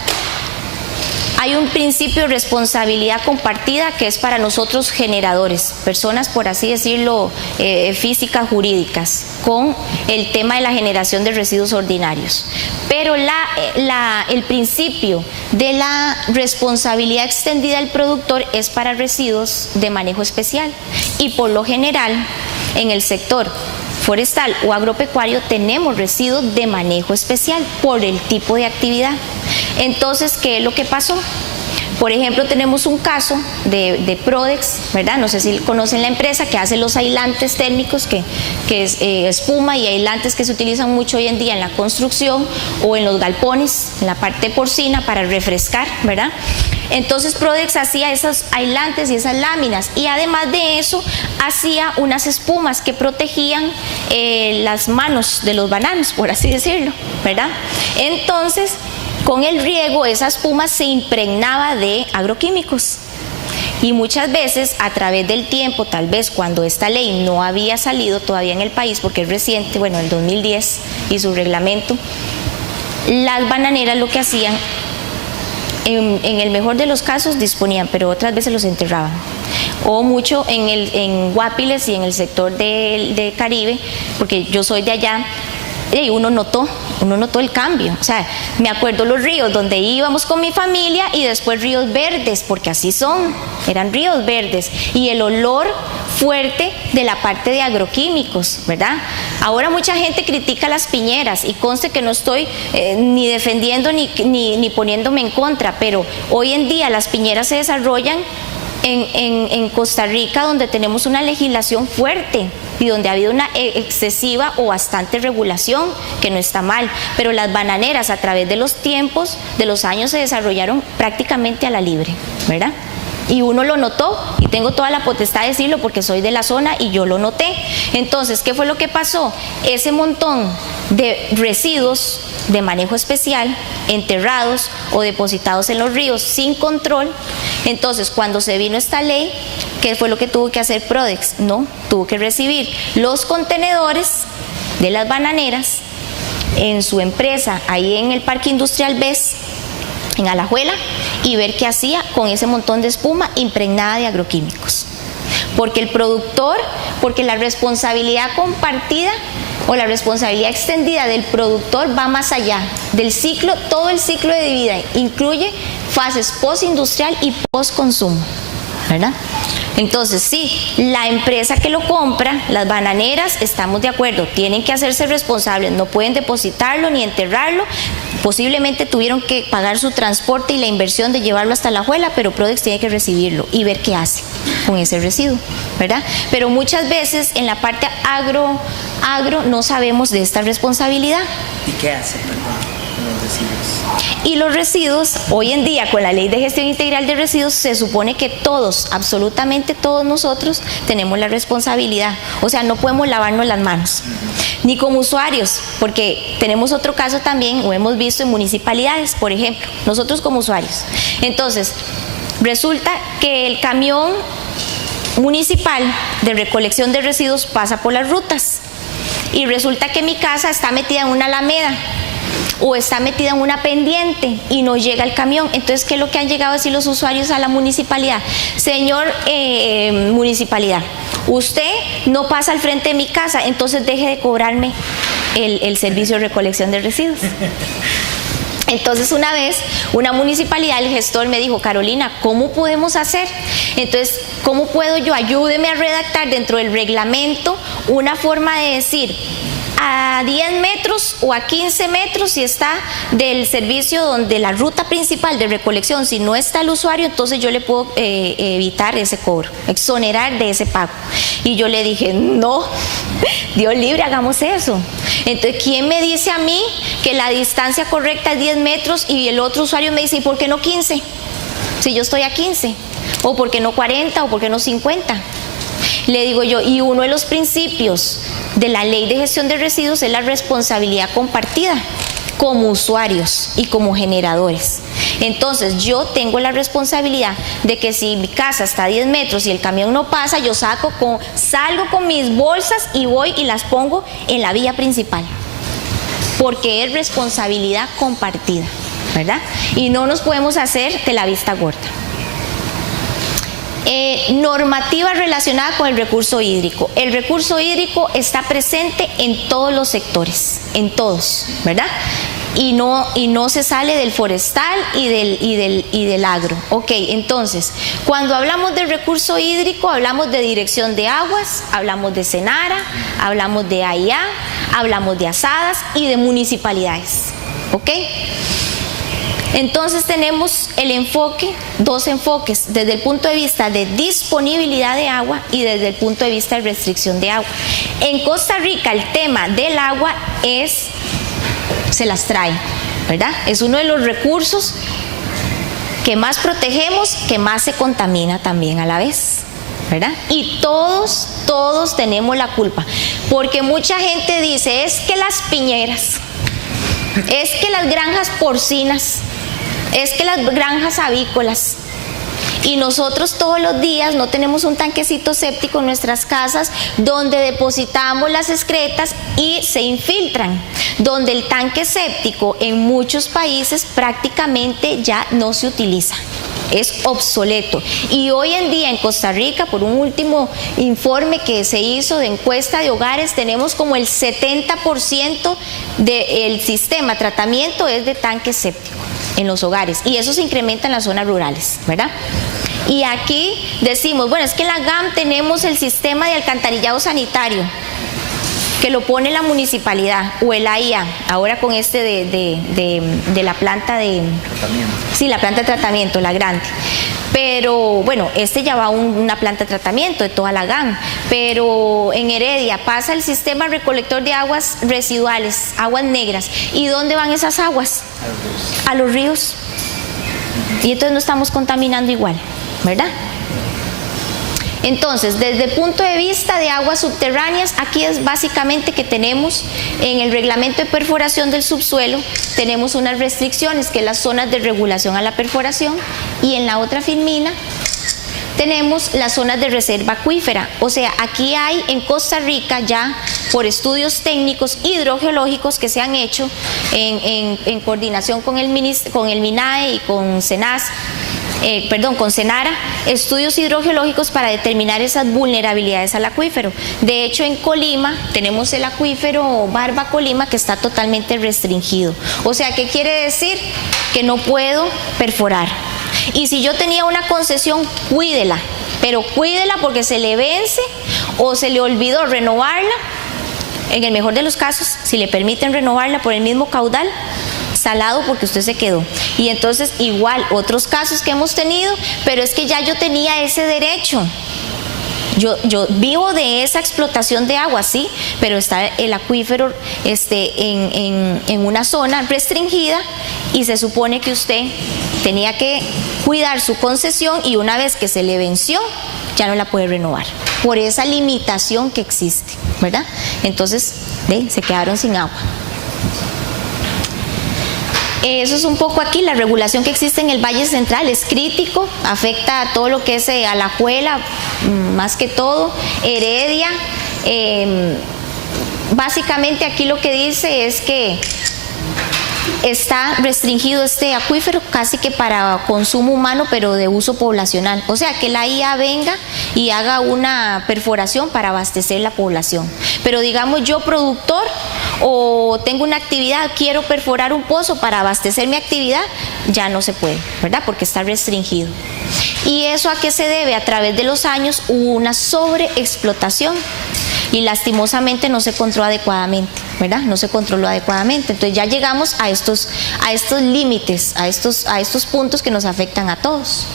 Hay un principio de responsabilidad compartida que es para nosotros generadores, personas, por así decirlo, físicas, jurídicas, con el tema de la generación de residuos ordinarios. Pero el principio de la responsabilidad extendida del productor es para residuos de manejo especial, y por lo general en el sector forestal o agropecuario tenemos residuos de manejo especial por el tipo de actividad. Entonces, ¿qué es lo que pasó? Por ejemplo, tenemos un caso de Prodex, ¿verdad? No sé si conocen la empresa que hace los aislantes térmicos, que es espuma y aislantes que se utilizan mucho hoy en día en la construcción o en los galpones, en la parte porcina para refrescar, ¿verdad? Entonces Prodex hacía esos aislantes y esas láminas, y además de eso hacía unas espumas que protegían las manos de los bananos, por así decirlo, ¿verdad? Entonces, con el riego esa espuma se impregnaba de agroquímicos, y muchas veces a través del tiempo, tal vez cuando esta ley no había salido todavía en el país, porque es reciente, bueno, el 2010 y su reglamento, las bananeras lo que hacían, en el mejor de los casos disponían, pero otras veces los enterraban. O mucho en Guapiles y en el sector de Caribe, porque yo soy de allá, y uno notó el cambio. O sea, me acuerdo los ríos donde íbamos con mi familia y después ríos verdes, porque así son, eran ríos verdes, y el olor fuerte de la parte de agroquímicos, ¿verdad? Ahora mucha gente critica las piñeras y conste que no estoy ni defendiendo ni poniéndome en contra, pero hoy en día las piñeras se desarrollan en Costa Rica, donde tenemos una legislación fuerte y donde ha habido una excesiva o bastante regulación, que no está mal, pero las bananeras a través de los tiempos, de los años, se desarrollaron prácticamente a la libre, ¿verdad? Y uno lo notó, y tengo toda la potestad de decirlo porque soy de la zona y yo lo noté. Entonces, ¿qué fue lo que pasó? Ese montón de residuos de manejo especial, enterrados o depositados en los ríos sin control. Entonces, cuando se vino esta ley, ¿qué fue lo que tuvo que hacer Prodex? No, tuvo que recibir los contenedores de las bananeras en su empresa, ahí en el Parque Industrial BES, en Alajuela, y ver qué hacía con ese montón de espuma impregnada de agroquímicos. Porque el productor, porque la responsabilidad compartida o la responsabilidad extendida del productor va más allá del ciclo, todo el ciclo de vida, incluye fases postindustrial y postconsumo, ¿verdad? Entonces, sí, la empresa que lo compra, las bananeras, estamos de acuerdo, tienen que hacerse responsables, no pueden depositarlo ni enterrarlo, posiblemente tuvieron que pagar su transporte y la inversión de llevarlo hasta la Alajuela, pero Prodex tiene que recibirlo y ver qué hace con ese residuo, ¿verdad? Pero muchas veces en la parte agro no sabemos de esta responsabilidad. ¿Y qué hace, perdón, con los residuos? Y los residuos, hoy en día con la Ley de Gestión Integral de Residuos, se supone que todos, absolutamente todos nosotros, tenemos la responsabilidad. O sea, no podemos lavarnos las manos, ni como usuarios, porque tenemos otro caso también, o hemos visto en municipalidades, por ejemplo, nosotros como usuarios. Entonces, resulta que el camión municipal de recolección de residuos pasa por las rutas y resulta que mi casa está metida en una alameda o está metida en una pendiente y no llega el camión. Entonces, ¿qué es lo que han llegado a decir los usuarios a la municipalidad? Señor municipalidad, usted no pasa al frente de mi casa, entonces deje de cobrarme el servicio de recolección de residuos. Entonces, una vez, una municipalidad, el gestor me dijo: Carolina, ¿cómo podemos hacer? Entonces, ¿cómo puedo yo? Ayúdeme a redactar dentro del reglamento una forma de decir: a 10 metros o a 15 metros si está del servicio donde la ruta principal de recolección, si no está el usuario, entonces yo le puedo evitar ese cobro, exonerar de ese pago. Y yo le dije: no, Dios libre, hagamos eso. Entonces, ¿quién me dice a mí que la distancia correcta es 10 metros y el otro usuario me dice: ¿y por qué no 15? Si yo estoy a 15, o por qué no 40, o por qué no 50. Le digo yo, y uno de los principios de la Ley de Gestión de Residuos es la responsabilidad compartida como usuarios y como generadores. Entonces, yo tengo la responsabilidad de que si mi casa está a 10 metros y el camión no pasa, yo salgo con mis bolsas y voy y las pongo en la vía principal, porque es responsabilidad compartida, ¿verdad? Y no nos podemos hacer de la vista gorda. Normativa relacionada con el recurso hídrico. El recurso hídrico está presente en todos los sectores, en todos, ¿verdad? Y no se sale del forestal y del agro. Ok, entonces, cuando hablamos de recurso hídrico, hablamos de dirección de aguas, hablamos de Senara, hablamos de AIA, hablamos de asadas y de municipalidades. ¿Ok? Entonces tenemos dos enfoques, desde el punto de vista de disponibilidad de agua y desde el punto de vista de restricción de agua. En Costa Rica el tema del agua se las trae, ¿verdad? Es uno de los recursos que más protegemos, que más se contamina también a la vez, ¿verdad? Y todos tenemos la culpa, porque mucha gente dice: es que las piñeras, es que las granjas porcinas, es que las granjas avícolas. Y nosotros todos los días no tenemos un tanquecito séptico en nuestras casas donde depositamos las excretas y se infiltran, donde el tanque séptico en muchos países prácticamente ya no se utiliza, es obsoleto. Y hoy en día en Costa Rica, por un último informe que se hizo de encuesta de hogares, tenemos como el 70% del sistema de tratamiento es de tanque séptico en los hogares, y eso se incrementa en las zonas rurales, ¿verdad? Y aquí decimos, bueno, es que en la GAM tenemos el sistema de alcantarillado sanitario, que lo pone la municipalidad o el AIA, ahora con este de la planta de tratamiento. Sí, la planta de tratamiento, la grande. Pero bueno, este ya va a una planta de tratamiento de toda la GAM, pero en Heredia pasa el sistema recolector de aguas residuales, aguas negras. ¿Y dónde van esas aguas? A los ríos. Y entonces no estamos contaminando igual, ¿verdad? Entonces, desde el punto de vista de aguas subterráneas, aquí es básicamente que tenemos en el reglamento de perforación del subsuelo, tenemos unas restricciones, que es las zonas de regulación a la perforación, y en la otra filmina tenemos las zonas de reserva acuífera. O sea, aquí hay en Costa Rica ya, por estudios técnicos hidrogeológicos que se han hecho en coordinación con el MINAE y con con Senara, estudios hidrogeológicos para determinar esas vulnerabilidades al acuífero. De hecho, en Colima tenemos el acuífero Barba Colima, que está totalmente restringido. O sea, ¿qué quiere decir? Que no puedo perforar. Y si yo tenía una concesión, cuídela, pero cuídela porque se le vence o se le olvidó renovarla. En el mejor de los casos, si le permiten renovarla por el mismo caudal, salado porque usted se quedó. Y entonces igual otros casos que hemos tenido, pero es que ya yo tenía ese derecho. Yo vivo de esa explotación de agua, sí, pero está el acuífero en una zona restringida y se supone que usted tenía que cuidar su concesión, y una vez que se le venció ya no la puede renovar por esa limitación que existe, ¿verdad? Entonces se quedaron sin agua. Eso es un poco aquí, la regulación que existe en el Valle Central es crítico, afecta a todo lo que es Alajuela, más que todo, Heredia. Básicamente aquí lo que dice es que está restringido este acuífero casi que para consumo humano, pero de uso poblacional. O sea, que la IA venga y haga una perforación para abastecer la población. Pero digamos, yo productor o tengo una actividad, quiero perforar un pozo para abastecer mi actividad, ya no se puede, ¿verdad? Porque está restringido. ¿Y eso a qué se debe? A través de los años hubo una sobreexplotación y lastimosamente no se controló adecuadamente, ¿verdad? No se controló adecuadamente. Entonces ya llegamos a estos límites, a estos puntos que nos afectan a todos.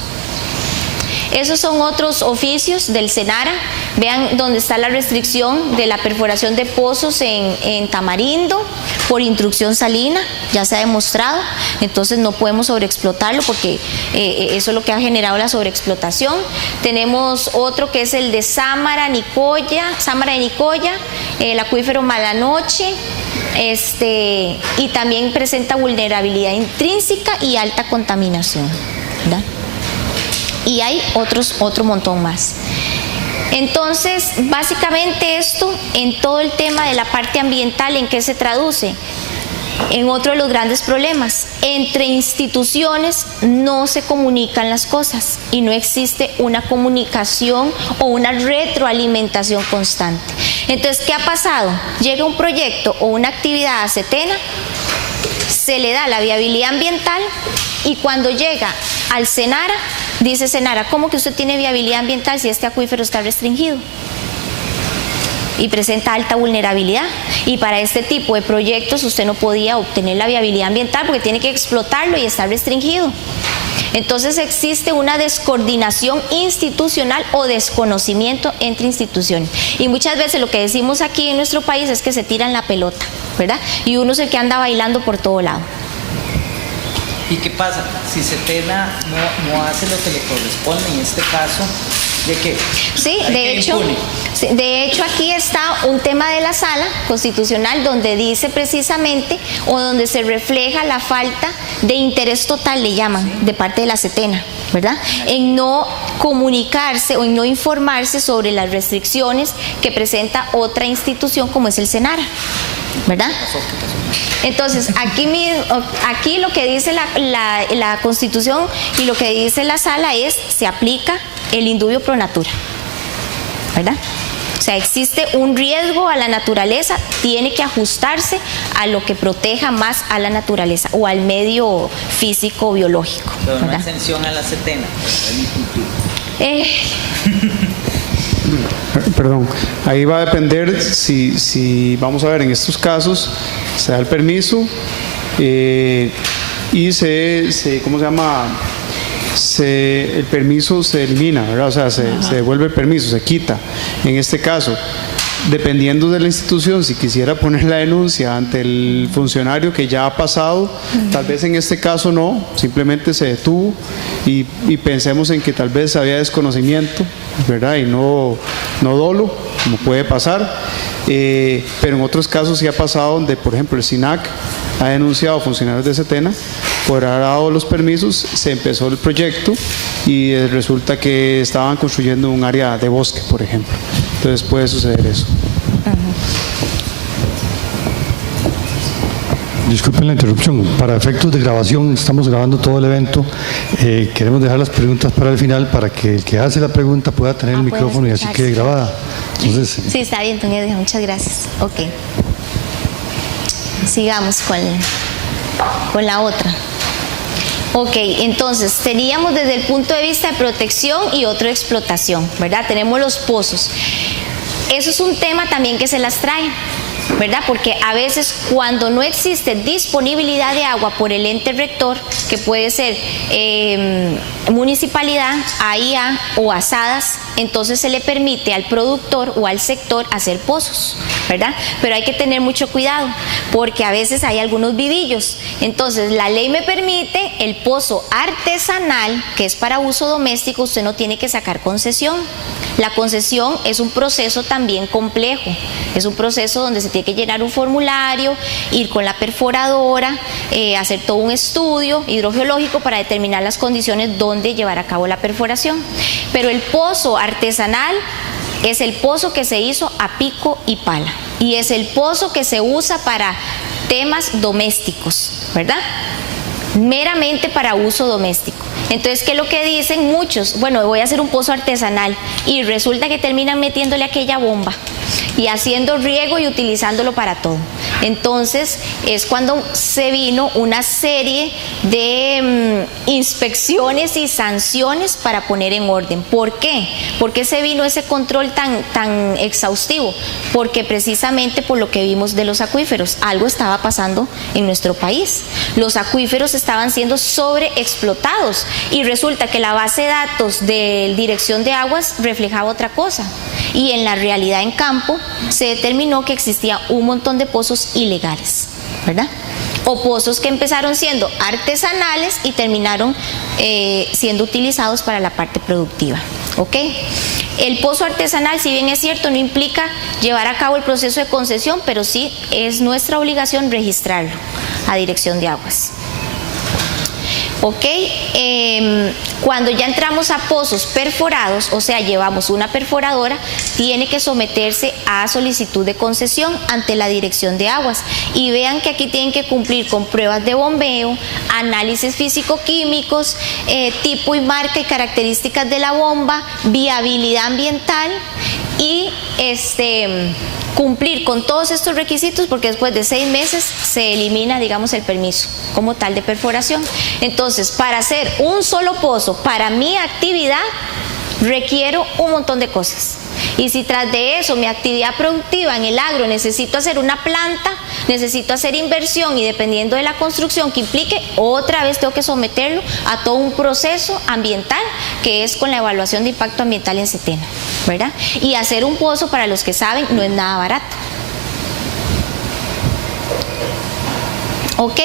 Esos son otros oficios del Senara. Vean dónde está la restricción de la perforación de pozos en Tamarindo por intrusión salina, ya se ha demostrado. Entonces no podemos sobreexplotarlo porque eso es lo que ha generado la sobreexplotación. Tenemos otro que es el de Sámara de Nicoya, el acuífero Malanoche, y también presenta vulnerabilidad intrínseca y alta contaminación, ¿verdad? Y hay otro montón más. Entonces, básicamente esto, en todo el tema de la parte ambiental, ¿en qué se traduce? En otro de los grandes problemas. Entre instituciones no se comunican las cosas y no existe una comunicación o una retroalimentación constante. Entonces, ¿qué ha pasado? Llega un proyecto o una actividad a Setena, se le da la viabilidad ambiental, y cuando llega al Senara, dice Senara, ¿cómo que usted tiene viabilidad ambiental si este acuífero está restringido? Y presenta alta vulnerabilidad. Y para este tipo de proyectos usted no podía obtener la viabilidad ambiental porque tiene que explotarlo y está restringido. Entonces existe una descoordinación institucional o desconocimiento entre instituciones. Y muchas veces lo que decimos aquí en nuestro país es que se tiran la pelota, ¿verdad? Y uno es el que anda bailando por todo lado. ¿Y qué pasa? Si Setena no hace lo que le corresponde en este caso, ¿de qué? Sí, de hecho aquí está un tema de la sala constitucional donde dice precisamente, o donde se refleja la falta de interés total, le llaman, de parte de la Setena, ¿verdad? En no comunicarse o en no informarse sobre las restricciones que presenta otra institución como es el Senara, ¿verdad? Entonces, aquí lo que dice la Constitución y lo que dice la Sala es, se aplica el indubio pro natura, ¿verdad? O sea, existe un riesgo a la naturaleza, tiene que ajustarse a lo que proteja más a la naturaleza o al medio físico biológico. Pero no ¿verdad? exención a la setena. Perdón, ahí va a depender si vamos a ver, en estos casos se da el permiso y ¿cómo se llama? El permiso se elimina, ¿verdad? O sea, se devuelve el permiso, se quita. En este caso, dependiendo de la institución, si quisiera poner la denuncia ante el funcionario que ya ha pasado, tal vez en este caso no, simplemente se detuvo y pensemos en que tal vez había desconocimiento, ¿verdad? Y no dolo, como puede pasar, pero en otros casos sí ha pasado donde, por ejemplo, el SINAC ha denunciado a funcionarios de Setena por haber dado los permisos, se empezó el proyecto y resulta que estaban construyendo un área de bosque, por ejemplo. Entonces puede suceder eso. Disculpen la interrupción. Para efectos de grabación, estamos grabando todo el evento. Queremos dejar las preguntas para el final para que el que hace la pregunta pueda tener el micrófono y así quede grabada. Entonces, sí, está bien, don Edgar, muchas gracias. Ok. Sigamos con la otra. Ok, entonces teníamos desde el punto de vista de protección y otro de explotación, ¿verdad? Tenemos los pozos. Eso es un tema también que se las trae, ¿verdad? Porque a veces cuando no existe disponibilidad de agua por el ente rector, que puede ser municipalidad, AIA o asadas, entonces se le permite al productor o al sector hacer pozos, ¿verdad? Pero hay que tener mucho cuidado porque a veces hay algunos vivillos. Entonces la ley me permite el pozo artesanal, que es para uso doméstico, usted no tiene que sacar concesión. La concesión es un proceso también complejo, es un proceso donde se tiene que llenar un formulario, ir con la perforadora, hacer todo un estudio hidrogeológico para determinar las condiciones donde llevar a cabo la perforación. Pero el pozo artesanal es el pozo que se hizo a pico y pala y es el pozo que se usa para temas domésticos, ¿verdad? Meramente para uso doméstico. Entonces, ¿qué es lo que dicen muchos? Bueno, voy a hacer un pozo artesanal y resulta que terminan metiéndole aquella bomba y haciendo riego y utilizándolo para todo. Entonces, es cuando se vino una serie de inspecciones y sanciones para poner en orden. ¿Por qué? ¿Por qué se vino ese control tan exhaustivo? Porque precisamente por lo que vimos de los acuíferos, algo estaba pasando en nuestro país. Los acuíferos estaban siendo sobreexplotados y resulta que la base de datos de Dirección de Aguas reflejaba otra cosa y en la realidad en campo se determinó que existía un montón de pozos ilegales, ¿verdad? O pozos que empezaron siendo artesanales y terminaron siendo utilizados para la parte productiva, ¿ok? El pozo artesanal, si bien es cierto, no implica llevar a cabo el proceso de concesión, pero sí es nuestra obligación registrarlo a Dirección de Aguas. ¿Ok? Cuando ya entramos a pozos perforados, o sea, llevamos una perforadora, tiene que someterse a solicitud de concesión ante la Dirección de Aguas. Y vean que aquí tienen que cumplir con pruebas de bombeo, análisis físico-químicos, tipo y marca y características de la bomba, viabilidad ambiental y cumplir con todos estos requisitos, porque después de 6 meses se elimina, digamos, el permiso como tal de perforación. Entonces, para hacer un solo pozo para mi actividad requiero un montón de cosas. Y si tras de eso mi actividad productiva en el agro necesito hacer una planta, necesito hacer inversión y dependiendo de la construcción que implique, otra vez tengo que someterlo a todo un proceso ambiental que es con la evaluación de impacto ambiental en Setena, ¿verdad? Y hacer un pozo, para los que saben, no es nada barato. Ok,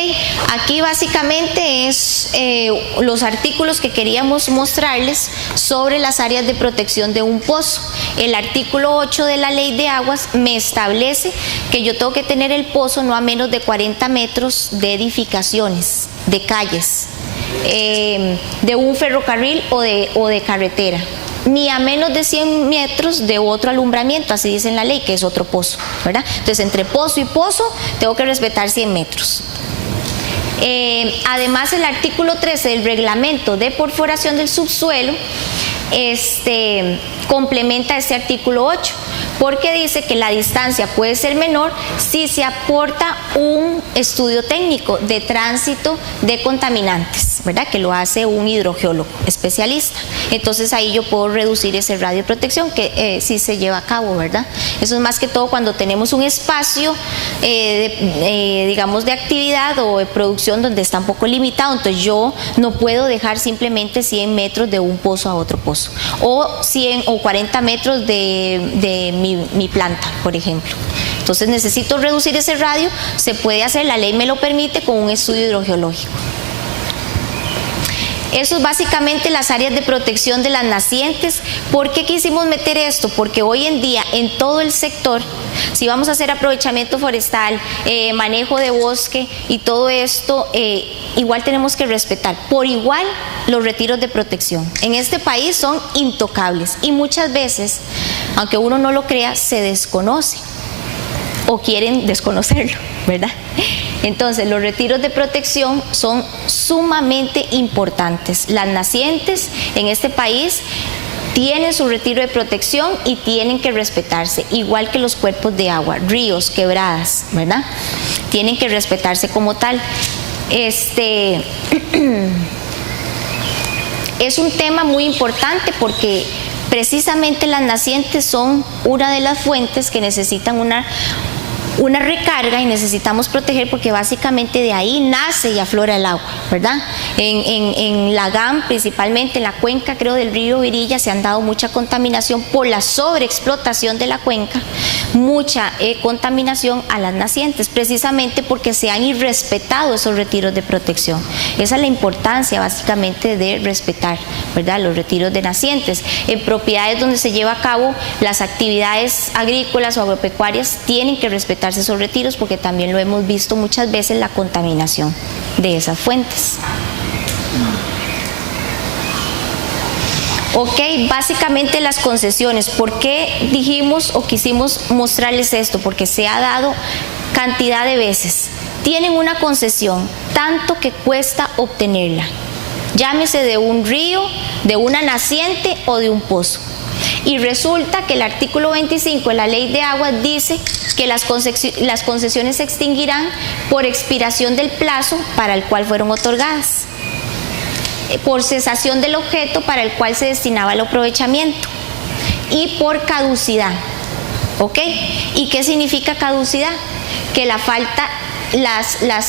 aquí básicamente es los artículos que queríamos mostrarles sobre las áreas de protección de un pozo. El artículo 8 de la Ley de Aguas me establece que yo tengo que tener el pozo no a menos de 40 metros de edificaciones, de calles, de un ferrocarril o de carretera. ni a menos de 100 metros de otro alumbramiento, así dice en la ley, que es otro pozo, ¿verdad? Entonces, entre pozo y pozo tengo que respetar 100 metros. Además, el artículo 13 del reglamento de perforación del subsuelo complementa este artículo 8, porque dice que la distancia puede ser menor si se aporta un estudio técnico de tránsito de contaminantes, ¿verdad? Que lo hace un hidrogeólogo especialista. Entonces ahí yo puedo reducir ese radio de protección que sí se lleva a cabo, ¿verdad? Eso es más que todo cuando tenemos un espacio, digamos, de actividad o de producción donde está un poco limitado. Entonces yo no puedo dejar simplemente 100 metros de un pozo a otro pozo, o 100 o 40 metros de mi planta, por ejemplo. Entonces necesito reducir ese radio. Se puede hacer, la ley me lo permite, con un estudio hidrogeológico. Eso es básicamente las áreas de protección de las nacientes. ¿Por qué quisimos meter esto? Porque hoy en día en todo el sector, si vamos a hacer aprovechamiento forestal, manejo de bosque y todo esto, igual tenemos que respetar por igual los retiros de protección. En este país son intocables y muchas veces, aunque uno no lo crea, se desconoce o quieren desconocerlo, ¿verdad? Entonces, los retiros de protección son sumamente importantes. Las nacientes en este país tienen su retiro de protección y tienen que respetarse, igual que los cuerpos de agua, ríos, quebradas, ¿verdad? Tienen que respetarse como tal. Es un tema muy importante porque precisamente las nacientes son una de las fuentes que necesitan una recarga y necesitamos proteger, porque básicamente de ahí nace y aflora el agua, ¿verdad? En la GAM, principalmente en la cuenca, creo, del río Virilla, se han dado mucha contaminación por la sobreexplotación de la cuenca, mucha contaminación a las nacientes, precisamente porque se han irrespetado esos retiros de protección. Esa es la importancia básicamente de respetar, ¿verdad?, los retiros de nacientes. En propiedades donde se lleva a cabo las actividades agrícolas o agropecuarias tienen que respetar esos retiros, porque también lo hemos visto muchas veces, la contaminación de esas fuentes. Ok, básicamente las concesiones. ¿Por qué dijimos o quisimos mostrarles esto? Porque se ha dado cantidad de veces. Tienen una concesión, tanto que cuesta obtenerla. Llámese de un río, de una naciente o de un pozo. Y resulta que el artículo 25 de la Ley de Aguas dice que las concesiones se extinguirán por expiración del plazo para el cual fueron otorgadas, por cesación del objeto para el cual se destinaba el aprovechamiento y por caducidad. ¿Ok? ¿Y qué significa caducidad? Que las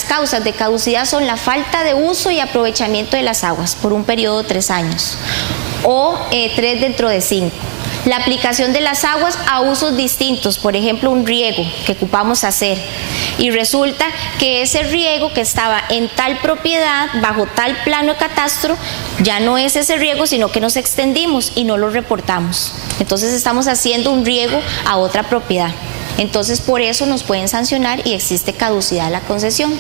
causas de caducidad son la falta de uso y aprovechamiento de las aguas por un periodo de 3 años o 3 dentro de 5. La aplicación de las aguas a usos distintos, por ejemplo, un riego que ocupamos hacer, y resulta que ese riego que estaba en tal propiedad, bajo tal plano de catastro, ya no es ese riego, sino que nos extendimos y no lo reportamos. Entonces estamos haciendo un riego a otra propiedad. Entonces por eso nos pueden sancionar y existe caducidad de la concesión.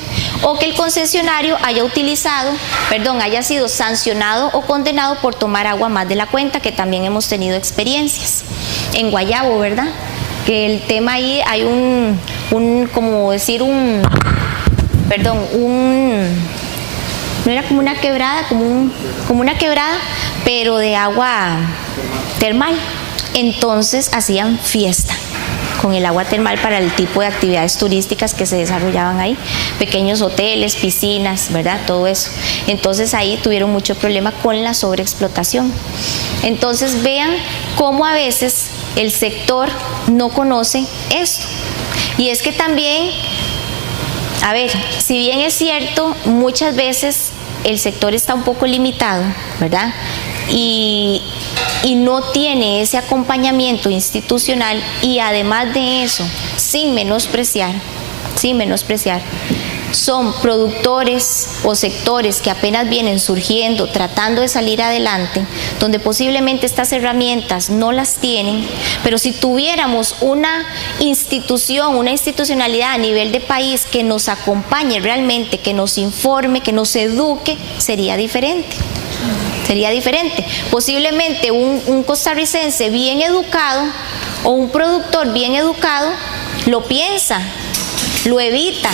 O que el concesionario haya sido sancionado o condenado por tomar agua más de la cuenta, que también hemos tenido experiencias. En Guayabo, ¿verdad? Que el tema ahí hay no era como una quebrada, como una quebrada, pero de agua termal. Entonces hacían fiesta con el agua termal para el tipo de actividades turísticas que se desarrollaban ahí, pequeños hoteles, piscinas, ¿verdad? Todo eso. Entonces ahí tuvieron mucho problema con la sobreexplotación. Entonces vean cómo a veces el sector no conoce esto. Y es que también, a ver, si bien es cierto, muchas veces el sector está un poco limitado, ¿verdad? Y no tiene ese acompañamiento institucional, y además de eso, sin menospreciar, son productores o sectores que apenas vienen surgiendo, tratando de salir adelante, donde posiblemente estas herramientas no las tienen, pero si tuviéramos una institucionalidad a nivel de país que nos acompañe realmente, que nos informe, que nos eduque, sería diferente. sería diferente. Posiblemente un costarricense bien educado o un productor bien educado lo piensa, lo evita,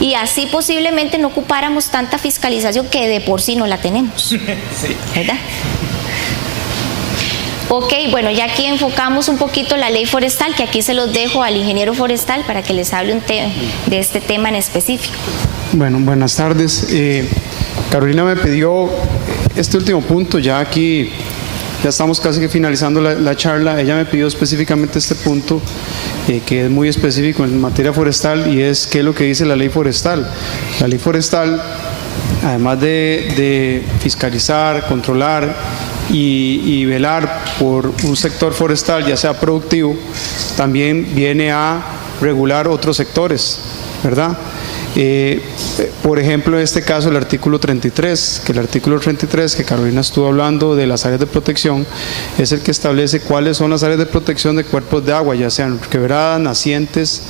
y así posiblemente no ocupáramos tanta fiscalización que de por sí no la tenemos. Sí. ¿Verdad? Ok, bueno, ya aquí enfocamos un poquito la ley forestal, que aquí se los dejo al ingeniero forestal para que les hable de este tema en específico. Bueno, buenas tardes. Carolina me pidió este último punto, ya aquí ya estamos casi que finalizando la charla. Ella me pidió específicamente este punto, que es muy específico en materia forestal, y es qué es lo que dice la ley forestal. La ley forestal, además de fiscalizar, controlar y velar por un sector forestal, ya sea productivo, también viene a regular otros sectores, ¿verdad? Por ejemplo, en este caso el artículo 33, que Carolina estuvo hablando de las áreas de protección, es el que establece cuáles son las áreas de protección de cuerpos de agua, ya sean quebradas, nacientes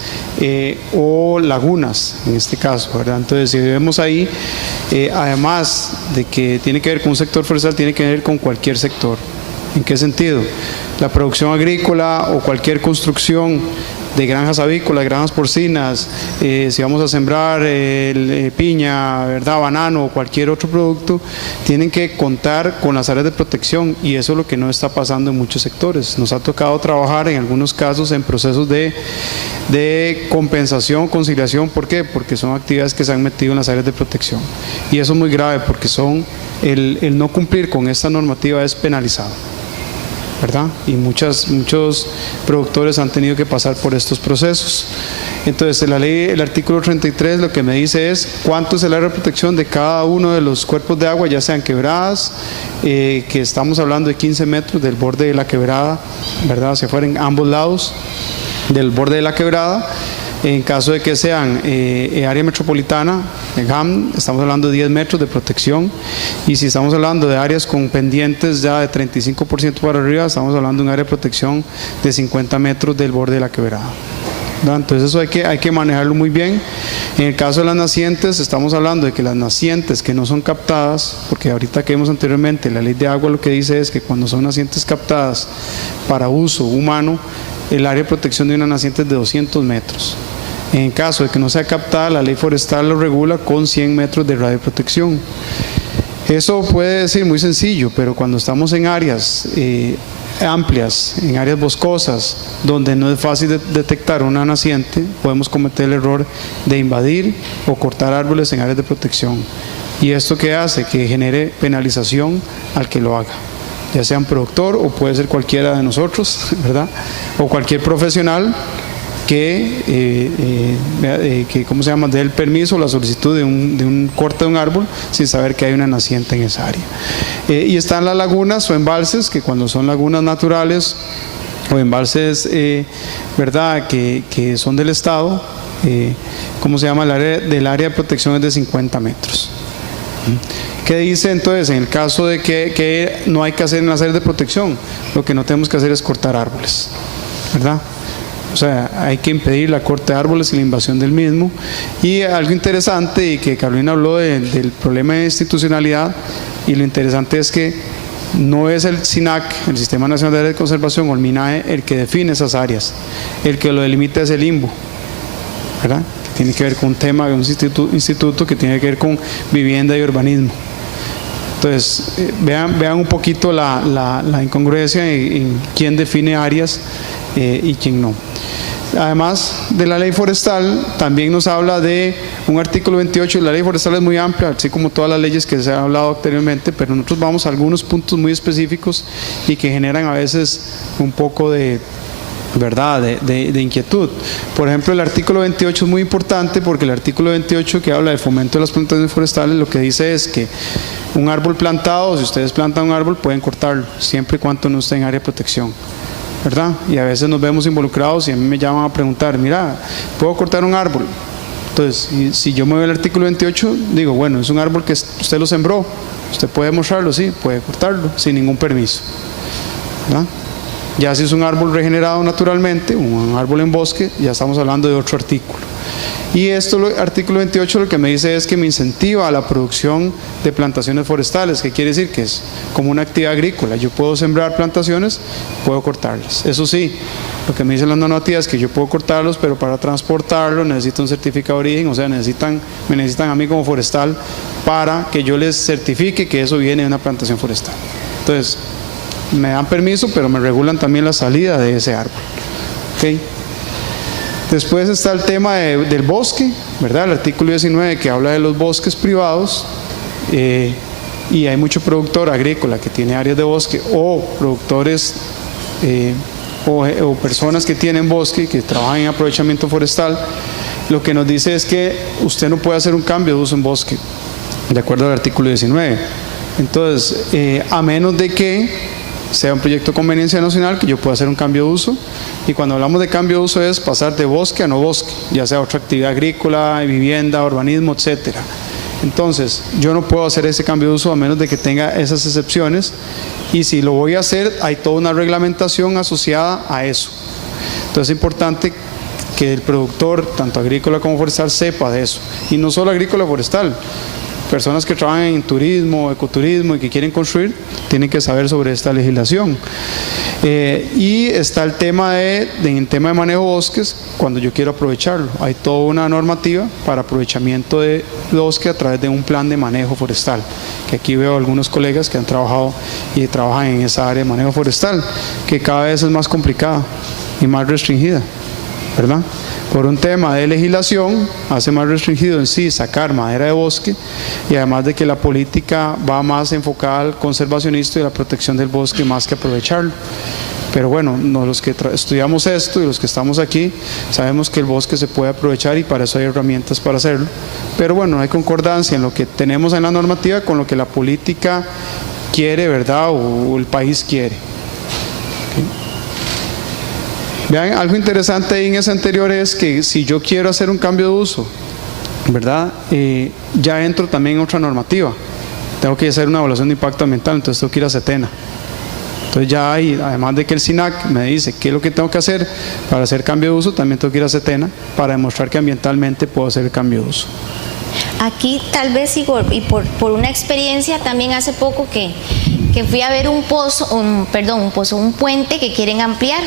o lagunas, en este caso, ¿verdad? Entonces, si vemos ahí, además de que tiene que ver con un sector forestal, tiene que ver con cualquier sector. ¿En qué sentido? La producción agrícola o cualquier construcción de granjas avícolas, granjas porcinas, si vamos a sembrar piña, ¿verdad?, banano o cualquier otro producto, tienen que contar con las áreas de protección, y eso es lo que no está pasando en muchos sectores. Nos ha tocado trabajar en algunos casos en procesos de compensación, conciliación. ¿Por qué? Porque son actividades que se han metido en las áreas de protección, y eso es muy grave porque el no cumplir con esta normativa es penalizado, ¿verdad? Y muchos productores han tenido que pasar por estos procesos. Entonces, la ley, el artículo 33, lo que me dice es cuánto es el área de protección de cada uno de los cuerpos de agua, ya sean quebradas, que estamos hablando de 15 metros del borde de la quebrada, ¿verdad?, hacia afuera en ambos lados del borde de la quebrada. En caso de que sean área metropolitana, GAM, estamos hablando de 10 metros de protección, y si estamos hablando de áreas con pendientes ya de 35% para arriba, estamos hablando de un área de protección de 50 metros del borde de la quebrada, ¿verdad? Entonces eso hay que manejarlo muy bien. En el caso de las nacientes, estamos hablando de que las nacientes que no son captadas, porque ahorita que vimos anteriormente, la ley de agua lo que dice es que cuando son nacientes captadas para uso humano, el área de protección de una naciente es de 200 metros. En caso de que no sea captada, la ley forestal lo regula con 100 metros de radio de protección. Eso puede decir muy sencillo, pero cuando estamos en áreas amplias, en áreas boscosas, donde no es fácil detectar una naciente, podemos cometer el error de invadir o cortar árboles en áreas de protección. ¿Y esto qué hace? Que genere penalización al que lo haga, ya sea un productor o puede ser cualquiera de nosotros, ¿verdad?, o cualquier profesional que ¿cómo se llama?, dé el permiso o la solicitud de un corte de un árbol sin saber que hay una naciente en esa área. Y están las lagunas o embalses, que cuando son lagunas naturales o embalses, ¿verdad?, que son del Estado, ¿cómo se llama?, del área de protección es de 50 metros. ¿Qué dice entonces? En el caso de que no hay que hacer en las áreas de protección, lo que no tenemos que hacer es cortar árboles, ¿verdad? O sea, hay que impedir la corte de árboles y la invasión del mismo. Y algo interesante, y que Carolina habló del problema de institucionalidad, y lo interesante es que no es el SINAC, el Sistema Nacional de Áreas de Conservación, o el MINAE, el que define esas áreas. El que lo delimita es el INVU, ¿verdad?, que tiene que ver con un tema de un instituto que tiene que ver con vivienda y urbanismo. Entonces, vean un poquito la incongruencia en quién define áreas y quién no. Además de la ley forestal, también nos habla de un artículo 28. La ley forestal es muy amplia, así como todas las leyes que se han hablado anteriormente, pero nosotros vamos a algunos puntos muy específicos y que generan a veces un poco de inquietud. Por ejemplo, el artículo 28 es muy importante, porque el artículo 28, que habla del fomento de las plantaciones forestales, lo que dice es que un árbol plantado, si ustedes plantan un árbol, pueden cortarlo, siempre y cuando no esté en área de protección, ¿verdad? Y a veces nos vemos involucrados y a mí me llaman a preguntar, mira, ¿puedo cortar un árbol? Entonces, si yo me veo el artículo 28, digo, bueno, es un árbol que usted lo sembró, usted puede mostrarlo, sí, puede cortarlo sin ningún permiso, ¿verdad? Ya si es un árbol regenerado naturalmente, un árbol en bosque, ya estamos hablando de otro artículo. Y esto, artículo 28, lo que me dice es que me incentiva a la producción de plantaciones forestales, que quiere decir que es como una actividad agrícola. Yo puedo sembrar plantaciones, puedo cortarlas. Eso sí, lo que me dicen las normativas es que yo puedo cortarlos, pero para transportarlo necesito un certificado de origen, o sea, me necesitan a mí como forestal para que yo les certifique que eso viene de una plantación forestal. Entonces, me dan permiso, pero me regulan también la salida de ese árbol. ¿Okay? Después está el tema del bosque, ¿verdad? El artículo 19 que habla de los bosques privados, y hay mucho productor agrícola que tiene áreas de bosque, o productores o personas que tienen bosque y que trabajan en aprovechamiento forestal. Lo que nos dice es que usted no puede hacer un cambio de uso en bosque, de acuerdo al artículo 19. Entonces, a menos de que sea un proyecto de conveniencia nacional, que yo pueda hacer un cambio de uso. Y cuando hablamos de cambio de uso es pasar de bosque a no bosque, ya sea otra actividad agrícola, vivienda, urbanismo, etcétera. Entonces, yo no puedo hacer ese cambio de uso a menos de que tenga esas excepciones, y si lo voy a hacer, hay toda una reglamentación asociada a eso. Entonces es importante que el productor, tanto agrícola como forestal, sepa de eso. Y no solo agrícola o forestal, personas que trabajan en turismo, ecoturismo y que quieren construir, tienen que saber sobre esta legislación. Y está el tema en tema de manejo de bosques, cuando yo quiero aprovecharlo. Hay toda una normativa para aprovechamiento de bosque a través de un plan de manejo forestal, que aquí veo algunos colegas que han trabajado y trabajan en esa área de manejo forestal, que cada vez es más complicada y más restringida, ¿verdad? Por un tema de legislación, hace más restringido en sí sacar madera de bosque, y además de que la política va más enfocada al conservacionista y la protección del bosque más que aprovecharlo. Pero bueno, los que estudiamos esto y los que estamos aquí, sabemos que el bosque se puede aprovechar y para eso hay herramientas para hacerlo. Pero bueno, no hay concordancia en lo que tenemos en la normativa con lo que la política quiere, ¿verdad? O el país quiere. Vean, algo interesante ahí en ese anterior es que si yo quiero hacer un cambio de uso, ¿verdad? Ya entro también en otra normativa. Tengo que hacer una evaluación de impacto ambiental, entonces tengo que ir a CETENA. Entonces ya hay, además de que el SINAC me dice qué es lo que tengo que hacer para hacer cambio de uso, también tengo que ir a CETENA para demostrar que ambientalmente puedo hacer el cambio de uso. Aquí tal vez, Igor, y por una experiencia también hace poco que fui a ver un puente que quieren ampliar,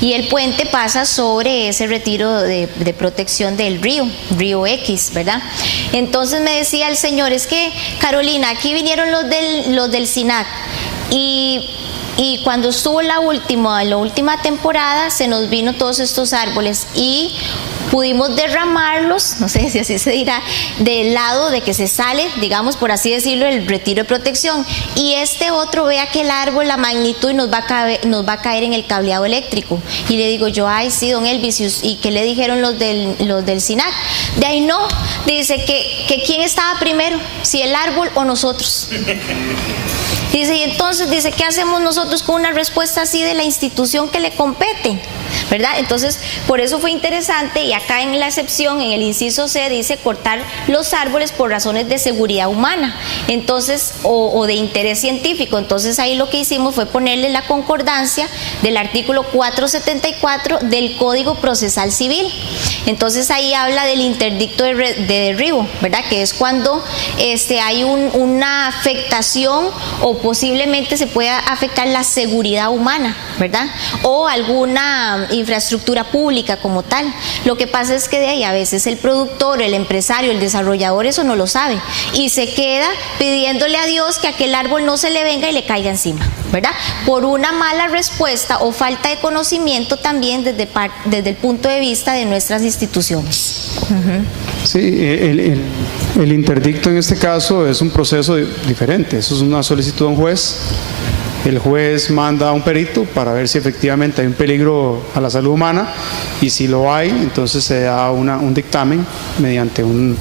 y el puente pasa sobre ese retiro de protección del río X, ¿verdad? Entonces me decía el señor, es que Carolina, aquí vinieron los del SINAC, y cuando estuvo la última temporada se nos vino todos estos árboles y pudimos derramarlos, no sé si así se dirá, del lado de que se sale, digamos por así decirlo, el retiro de protección, y este otro ve aquel árbol, la magnitud, y nos va a caer en el cableado eléctrico. Y le digo yo, ay sí, don Elvis, ¿y qué le dijeron los del SINAC? De ahí no, dice que quién estaba primero, si el árbol o nosotros. Dice, y entonces dice, ¿qué hacemos nosotros con una respuesta así de la institución que le compete? ¿Verdad? Entonces, por eso fue interesante, y acá en la excepción, en el inciso C, dice cortar los árboles por razones de seguridad humana, entonces, o de interés científico. Entonces ahí lo que hicimos fue ponerle la concordancia del artículo 474 del Código Procesal Civil. Entonces ahí habla del interdicto de derribo, ¿verdad? Que es cuando hay una afectación, o posiblemente se pueda afectar la seguridad humana, ¿verdad? O alguna infraestructura pública como tal. Lo que pasa es que de ahí a veces el productor, el empresario, el desarrollador eso no lo sabe, y se queda pidiéndole a Dios que aquel árbol no se le venga y le caiga encima, ¿verdad? Por una mala respuesta o falta de conocimiento también desde el punto de vista de nuestras instituciones. Sí, el interdicto en este caso es un proceso diferente. Eso es una solicitud a un juez. El juez manda a un perito para ver si efectivamente hay un peligro a la salud humana, y si lo hay, entonces se da un dictamen mediante un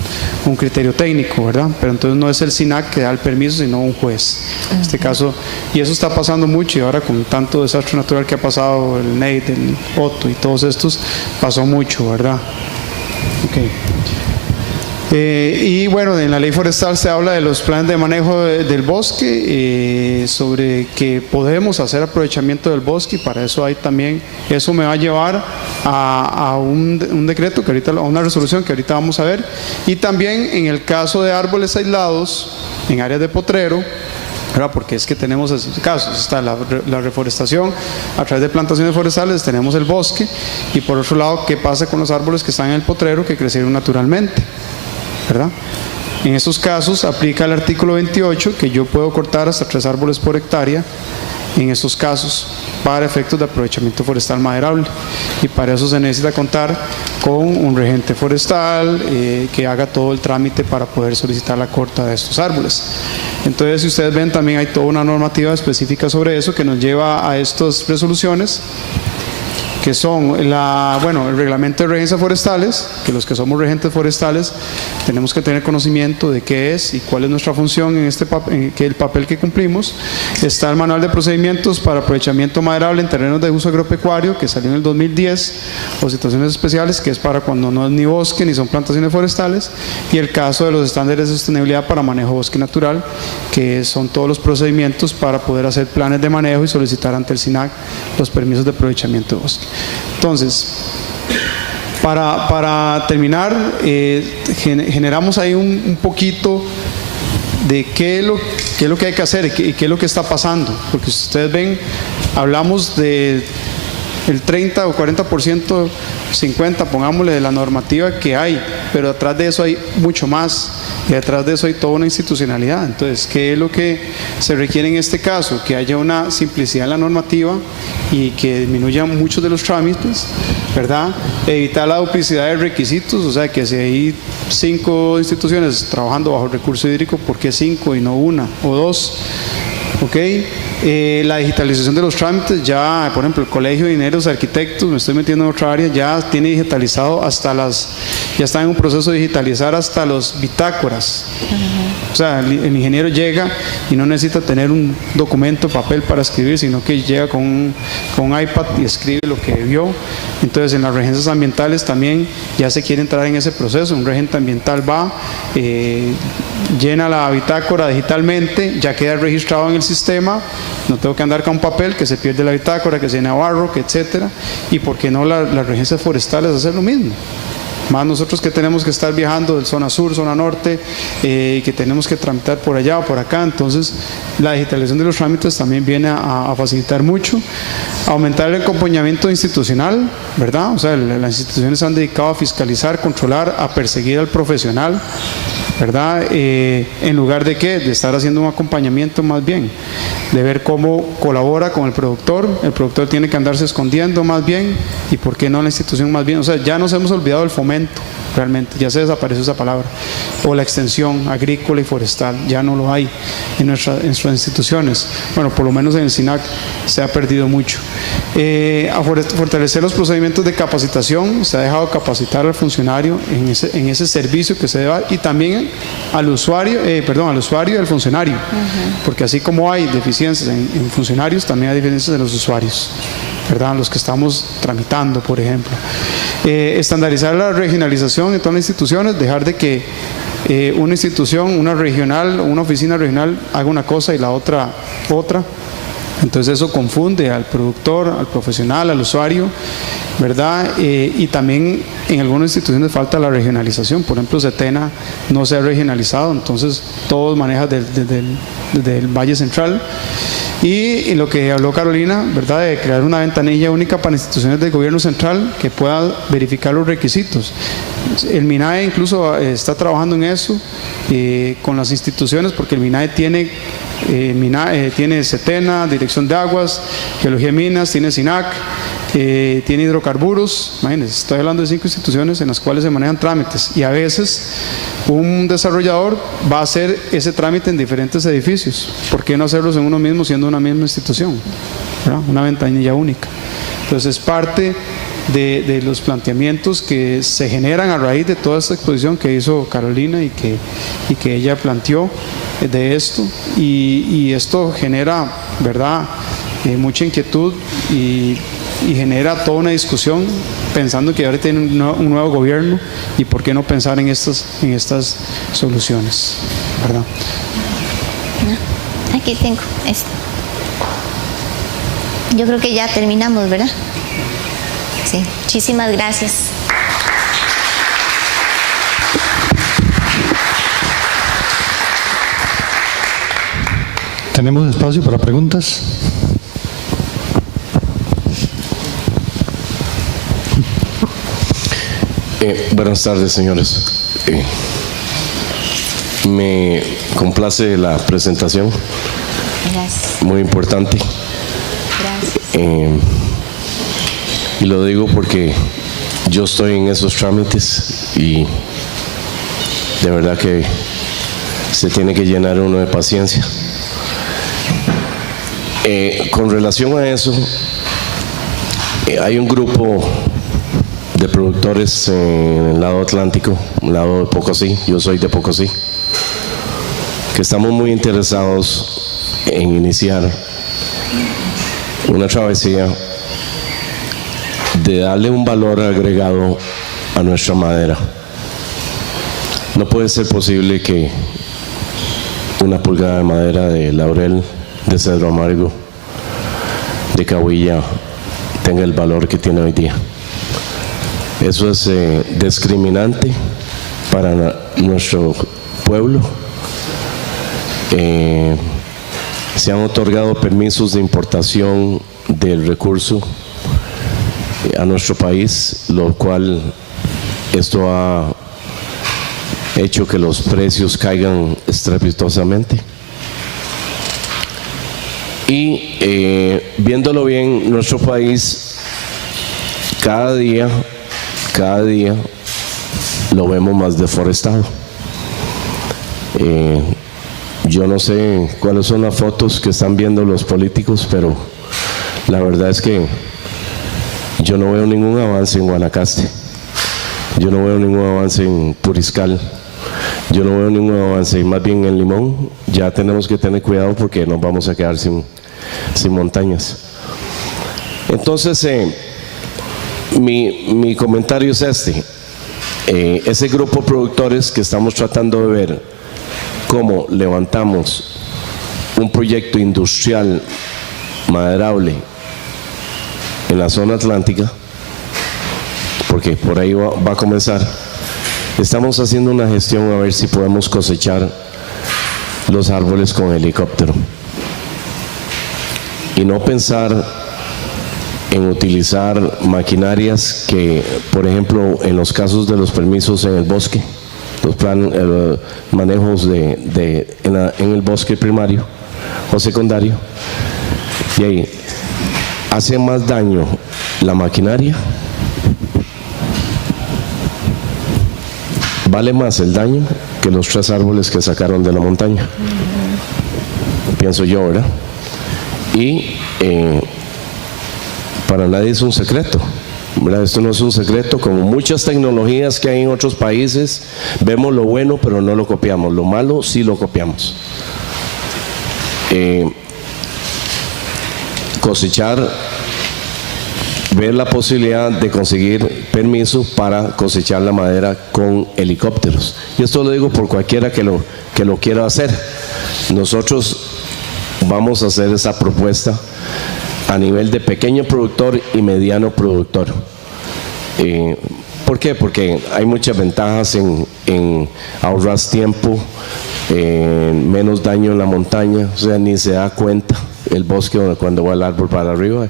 criterio técnico, ¿verdad? Pero entonces no es el SINAC que da el permiso, sino un juez. En este caso, y eso está pasando mucho, y ahora con tanto desastre natural que ha pasado, el NEIT, el Otto y todos estos, pasó mucho, ¿verdad? Okay. Y bueno, en la ley forestal se habla de los planes de manejo del bosque, sobre que podemos hacer aprovechamiento del bosque, y para eso hay también, eso me va a llevar a un decreto, que ahorita, a una resolución que ahorita vamos a ver. Y también en el caso de árboles aislados en áreas de potrero, ¿verdad? Porque es que tenemos esos casos, está la reforestación a través de plantaciones forestales, tenemos el bosque, y por otro lado, ¿qué pasa con los árboles que están en el potrero que crecieron naturalmente? ¿Verdad? En estos casos aplica el artículo 28, que yo puedo cortar hasta 3 árboles por hectárea en estos casos para efectos de aprovechamiento forestal maderable, y para eso se necesita contar con un regente forestal que haga todo el trámite para poder solicitar la corta de estos árboles. Entonces, si ustedes ven, también hay toda una normativa específica sobre eso que nos lleva a estas resoluciones, que son el reglamento de regencias forestales, que los que somos regentes forestales tenemos que tener conocimiento de qué es y cuál es nuestra función en el papel que cumplimos. Está el manual de procedimientos para aprovechamiento maderable en terrenos de uso agropecuario, que salió en el 2010, o situaciones especiales, que es para cuando no es ni bosque ni son plantaciones forestales, y el caso de los estándares de sostenibilidad para manejo bosque natural, que son todos los procedimientos para poder hacer planes de manejo y solicitar ante el SINAC los permisos de aprovechamiento de bosque. Entonces, para terminar, generamos ahí un poquito de qué es lo que hay que hacer y qué es lo que está pasando, porque si ustedes ven, hablamos de el 30 o 40%, 50%, pongámosle, de la normativa que hay, pero detrás de eso hay mucho más, y detrás de eso hay toda una institucionalidad. Entonces, ¿qué es lo que se requiere en este caso? Que haya una simplicidad en la normativa y que disminuyan muchos de los trámites, ¿verdad? Evitar la duplicidad de requisitos, o sea, que si hay 5 instituciones trabajando bajo el recurso hídrico, ¿por qué 5 y no 1 o 2? ¿Ok? La digitalización de los trámites, ya, por ejemplo, el Colegio de Ingenieros y Arquitectos, me estoy metiendo en otra área, ya tiene digitalizado ya está en un proceso de digitalizar hasta los bitácoras. O sea, el ingeniero llega y no necesita tener un documento, papel para escribir, sino que llega con un iPad y escribe lo que vio. Entonces, en las regencias ambientales también ya se quiere entrar en ese proceso. Un regente ambiental va, llena la bitácora digitalmente, ya queda registrado en el sistema, no tengo que andar con un papel que se pierde la bitácora, que se llena barro, que etcétera. Y por qué no las regencias forestales hacer lo mismo. Más nosotros que tenemos que estar viajando de zona sur, zona norte, y que tenemos que tramitar por allá o por acá. Entonces, la digitalización de los trámites también viene a facilitar mucho. Aumentar el acompañamiento institucional, ¿verdad? O sea, las instituciones se han dedicado a fiscalizar, controlar, a perseguir al profesional, ¿verdad? En lugar de ¿qué? De estar haciendo un acompañamiento, más bien de ver cómo colabora con el productor tiene que andarse escondiendo más bien, y por qué no la institución más bien. O sea, ya nos hemos olvidado del fomento, realmente ya se desapareció esa palabra, o la extensión agrícola y forestal, ya no lo hay en nuestras instituciones. Bueno, por lo menos en el SINAC se ha perdido mucho. A fortalecer los procedimientos de capacitación, se ha dejado capacitar al funcionario en ese servicio que se debe dar, y también al usuario y al funcionario, porque así como hay deficiencias en funcionarios, también hay deficiencias en los usuarios, ¿verdad? Los que estamos tramitando, por ejemplo. Estandarizar la regionalización en todas las instituciones, dejar de que una institución, una regional o una oficina regional haga una cosa y la otra. Entonces eso confunde al productor, al profesional, al usuario, ¿verdad? Y también en algunas instituciones falta la regionalización. Por ejemplo, Setena no se ha regionalizado, entonces todos manejan desde el Valle Central. Y lo que habló Carolina, ¿verdad?, de crear una ventanilla única para instituciones del gobierno central que pueda verificar los requisitos. El MINAE incluso está trabajando en eso con las instituciones, porque el MINAE tiene Setena, Dirección de Aguas, Geología de Minas, tiene SINAC, tiene hidrocarburos. Imagínense, estoy hablando de 5 instituciones en las cuales se manejan trámites, y a veces un desarrollador va a hacer ese trámite en diferentes edificios. ¿Por qué no hacerlos en uno mismo, siendo una misma institución, ¿verdad? Una ventanilla única. Entonces, es parte de los planteamientos que se generan a raíz de toda esta exposición que hizo Carolina y que ella planteó de esto, y esto genera, ¿verdad?, mucha inquietud, y y genera toda una discusión pensando que ahora tiene un nuevo gobierno y por qué no pensar en estas soluciones, ¿verdad? Aquí tengo esto. Yo creo que ya terminamos, ¿verdad? Sí, muchísimas gracias. Tenemos espacio para preguntas. Buenas tardes, señores. Me complace la presentación. Gracias. Muy importante. Gracias. Y lo digo porque yo estoy en esos trámites y de verdad que se tiene que llenar uno de paciencia. Con relación a eso, hay un grupo de productores en el lado atlántico, el lado de Pocosí, yo soy de Pocosí, que estamos muy interesados en iniciar una travesía de darle un valor agregado a nuestra madera. No puede ser posible que una pulgada de madera de laurel, de cedro amargo, de cahuilla tenga el valor que tiene hoy día. Eso es discriminante para nuestro pueblo. Se han otorgado permisos de importación del recurso a nuestro país, lo cual esto ha hecho que los precios caigan estrepitosamente. Y viéndolo bien, nuestro país cada día lo vemos más deforestado. Yo no sé cuáles son las fotos que están viendo los políticos, pero la verdad es que yo no veo ningún avance en Guanacaste, yo no veo ningún avance en Puriscal, yo no veo ningún avance, más bien en Limón ya tenemos que tener cuidado porque nos vamos a quedar sin montañas. Entonces, mi comentario es ese grupo de productores que estamos tratando de ver cómo levantamos un proyecto industrial maderable en la zona atlántica, porque por ahí va a comenzar. Estamos haciendo una gestión a ver si podemos cosechar los árboles con helicóptero y no pensar en utilizar maquinarias que, por ejemplo, en los casos de los permisos en el bosque, los manejos en el bosque primario o secundario, y ahí hace más daño la maquinaria, vale más el daño que los 3 árboles que sacaron de la montaña, pienso yo, ¿verdad? Y para nadie es un secreto, ¿verdad? Esto no es un secreto. Como muchas tecnologías que hay en otros países, vemos lo bueno pero no lo copiamos, lo malo sí lo copiamos. Cosechar, ver la posibilidad de conseguir permiso para cosechar la madera con helicópteros. Y esto lo digo por cualquiera que lo quiera hacer. Nosotros vamos a hacer esa propuesta a nivel de pequeño productor y mediano productor. ¿Por qué? Porque hay muchas ventajas en ahorrar tiempo, menos daño en la montaña, o sea, ni se da cuenta el bosque cuando va el árbol para arriba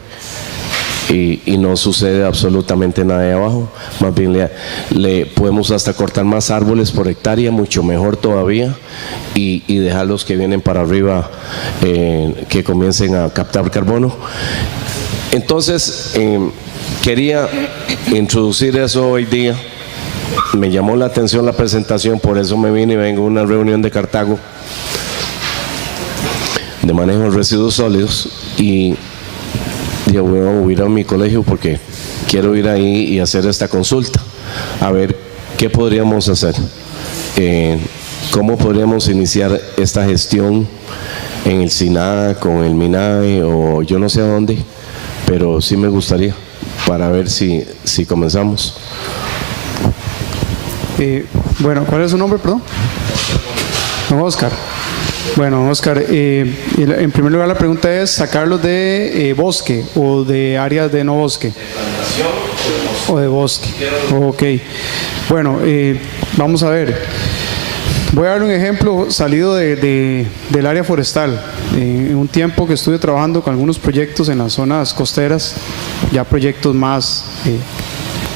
y no sucede absolutamente nada de abajo. Más bien le podemos hasta cortar más árboles por hectárea, mucho mejor todavía, y dejar los que vienen para arriba que comiencen a captar carbono. Entonces quería introducir eso hoy día. Me llamó la atención la presentación, por eso me vine y vengo a una reunión de Cartago de manejo de residuos sólidos y dije, bueno, voy a ir a mi colegio porque quiero ir ahí y hacer esta consulta, a ver qué podríamos hacer, cómo podríamos iniciar esta gestión en el SINAC, con el MINAE o yo no sé a dónde, pero sí me gustaría para ver si comenzamos. Bueno, ¿cuál es su nombre, perdón? Don Oscar. Bueno, Oscar, en primer lugar la pregunta es sacarlos de bosque o de áreas de no bosque. O de bosque. Ok. Bueno, vamos a ver. Voy a dar un ejemplo salido del área forestal. En un tiempo que estuve trabajando con algunos proyectos en las zonas costeras, ya proyectos más,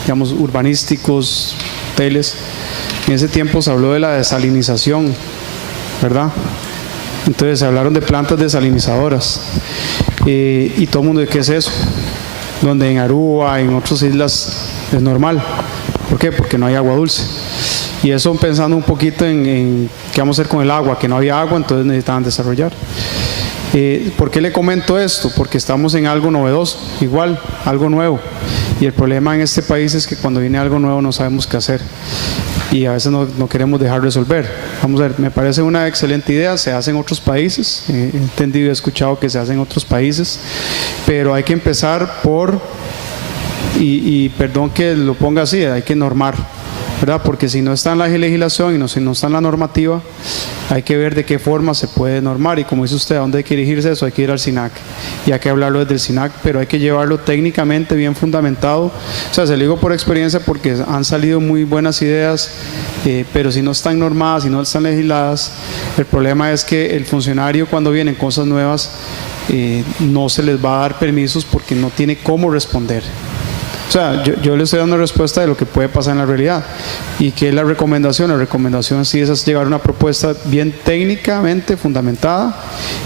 digamos, urbanísticos, hoteles. En ese tiempo se habló de la desalinización, ¿verdad? Entonces se hablaron de plantas desalinizadoras. Y todo el mundo, ¿qué es eso? Donde en Aruba, en otras islas es normal. ¿Por qué? Porque no hay agua dulce. Y eso pensando un poquito en qué vamos a hacer con el agua, que no había agua, entonces necesitaban desarrollar. ¿Por qué le comento esto? Porque estamos en algo novedoso, igual, algo nuevo. Y el problema en este país es que cuando viene algo nuevo no sabemos qué hacer. Y a veces no queremos dejar resolver. Vamos a ver, me parece una excelente idea, se hace en otros países, he entendido y he escuchado que se hace en otros países, pero hay que empezar por, y perdón que lo ponga así, hay que normar, ¿verdad? Porque si no está en la legislación y si no está en la normativa, hay que ver de qué forma se puede normar. Y como dice usted, ¿a dónde hay que dirigirse eso? Hay que ir al SINAC. Y hay que hablarlo desde el SINAC, pero hay que llevarlo técnicamente bien fundamentado. O sea, se lo digo por experiencia porque han salido muy buenas ideas, pero si no están normadas, si no están legisladas, el problema es que el funcionario cuando vienen cosas nuevas, no se les va a dar permisos porque no tiene cómo responder. O sea, yo le estoy dando respuesta de lo que puede pasar en la realidad. ¿Y qué es la recomendación? La recomendación sí es llevar una propuesta bien técnicamente fundamentada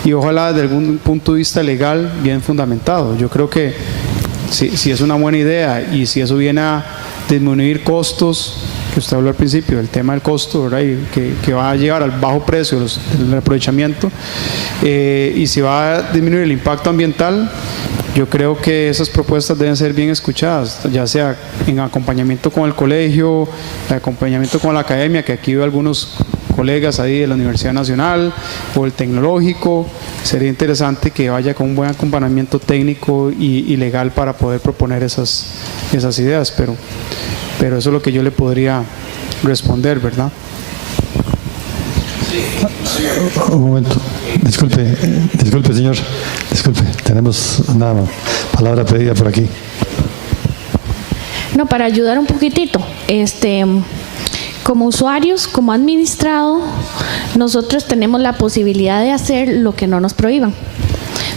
y ojalá desde algún punto de vista legal bien fundamentado. Yo creo que si es una buena idea y si eso viene a disminuir costos, que usted habló al principio, el tema del costo, ¿verdad? Y que va a llevar al bajo precio del aprovechamiento, y si va a disminuir el impacto ambiental, yo creo que esas propuestas deben ser bien escuchadas, ya sea en acompañamiento con el colegio, en acompañamiento con la academia, que aquí veo algunos colegas ahí de la Universidad Nacional o el Tecnológico. Sería interesante que vaya con un buen acompañamiento técnico y legal para poder proponer esas ideas, pero eso es lo que yo le podría responder, ¿verdad? Un momento, disculpe señor, tenemos una palabra pedida por aquí. No, para ayudar un poquitito, como usuarios, como administrado, nosotros tenemos la posibilidad de hacer lo que no nos prohíban.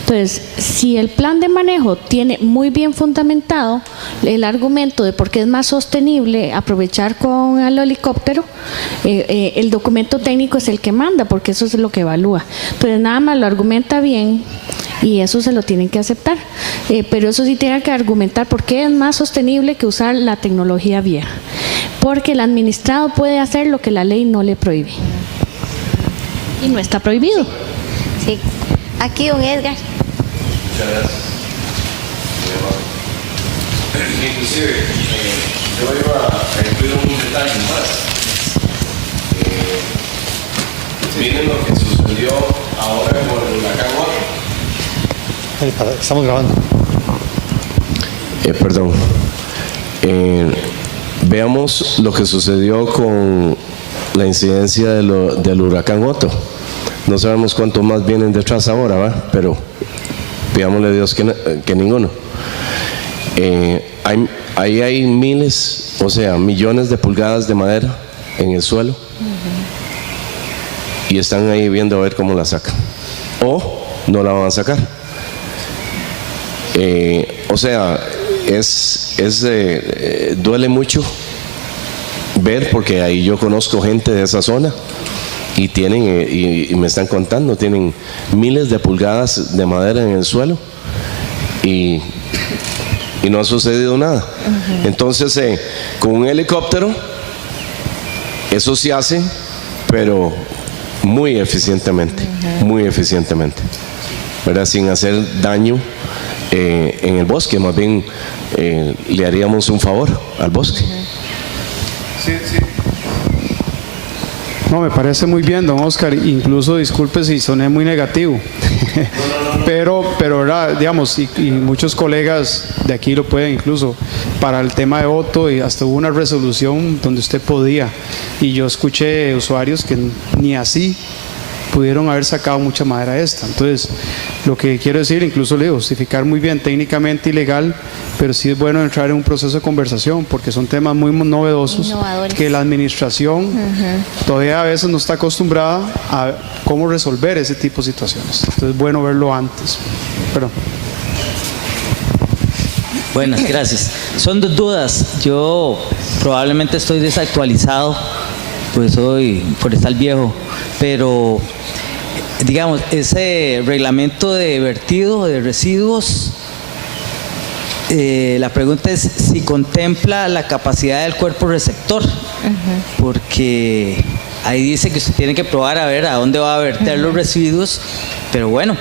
Entonces, si el plan de manejo tiene muy bien fundamentado el argumento de por qué es más sostenible aprovechar con el helicóptero, el documento técnico es el que manda, porque eso es lo que evalúa. Entonces, nada más lo argumenta bien y eso se lo tienen que aceptar. Pero eso sí tiene que argumentar por qué es más sostenible que usar la tecnología vieja. Porque el administrado puede hacer lo que la ley no le prohíbe. Y no está prohibido. Sí. Aquí, don Edgar. Muchas gracias. Inclusive, yo iba a incluir un detalle más. Miren lo que sucedió ahora con el huracán Otto. Estamos grabando. Perdón. Veamos lo que sucedió con la incidencia del huracán Otto. No sabemos cuántos más vienen detrás ahora, ¿va? Pero pidámosle a Dios que ninguno. Ahí hay miles, o sea, millones de pulgadas de madera en el suelo. Y están ahí viendo a ver cómo la sacan. O no la van a sacar. O sea, duele mucho ver, porque ahí yo conozco gente de esa zona y tienen, y me están contando, tienen miles de pulgadas de madera en el suelo y no ha sucedido nada. Entonces, con un helicóptero, eso se hace, pero muy eficientemente, ¿verdad? Sin hacer daño en el bosque, más bien le haríamos un favor al bosque. Sí. No, me parece muy bien, don Oscar. Incluso disculpe si soné muy negativo. Pero ¿verdad? Digamos, y muchos colegas de aquí lo pueden incluso, para el tema de voto, y hasta hubo una resolución donde usted podía. Y yo escuché usuarios que ni así pudieron haber sacado mucha madera esta. Entonces, lo que quiero decir, incluso le justificar muy bien técnicamente y legal, pero sí es bueno entrar en un proceso de conversación, porque son temas muy novedosos, que la administración todavía a veces no está acostumbrada a cómo resolver ese tipo de situaciones. Entonces es bueno verlo antes. Perdón. Buenas, gracias. Son dos dudas. Yo probablemente estoy desactualizado, pues soy forestal viejo, pero digamos, ese reglamento de vertido de residuos, la pregunta es si contempla la capacidad del cuerpo receptor, porque ahí dice que usted tiene que probar a ver a dónde va a verter los residuos, pero bueno,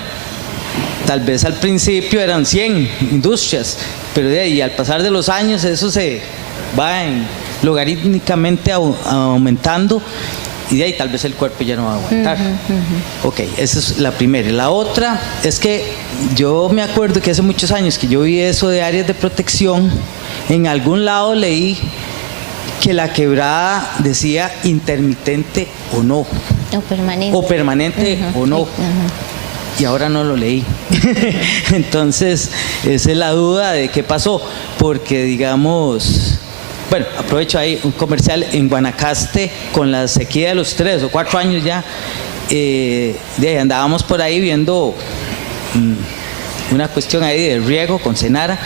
tal vez al principio eran 100 industrias, pero de ahí al pasar de los años eso se va logarítmicamente aumentando, y de ahí tal vez el cuerpo ya no va a aguantar. Ok, esa es la primera. La otra es que yo me acuerdo que hace muchos años que yo vi eso de áreas de protección, en algún lado leí que la quebrada decía intermitente o no. O permanente. O permanente o no. Y ahora no lo leí. Entonces, esa es la duda de qué pasó, porque digamos... Bueno, aprovecho ahí un comercial en Guanacaste con la sequía de los 3 o 4 años ya. De ahí andábamos por ahí viendo una cuestión ahí de riego con Senara,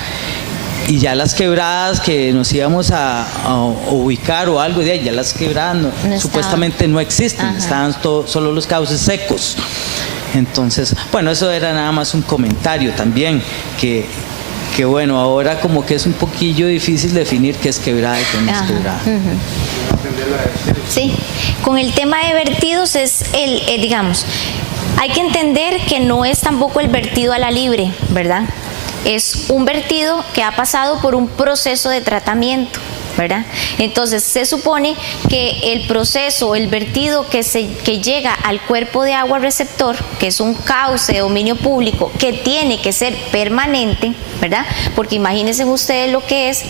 y ya las quebradas que nos íbamos a ubicar o algo de ahí, ya las quebradas supuestamente no existen, estaban solo los cauces secos. Entonces, bueno, eso era nada más un comentario también, que bueno, ahora como que es un poquillo difícil definir qué es quebrada y qué no es quebrada. Sí, con el tema de vertidos es digamos, hay que entender que no es tampoco el vertido a la libre, ¿verdad? Es un vertido que ha pasado por un proceso de tratamiento, ¿verdad? Entonces se supone que el proceso, el vertido que llega al cuerpo de agua receptor, que es un cauce de dominio público, que tiene que ser permanente, ¿verdad? Porque imagínense ustedes lo que es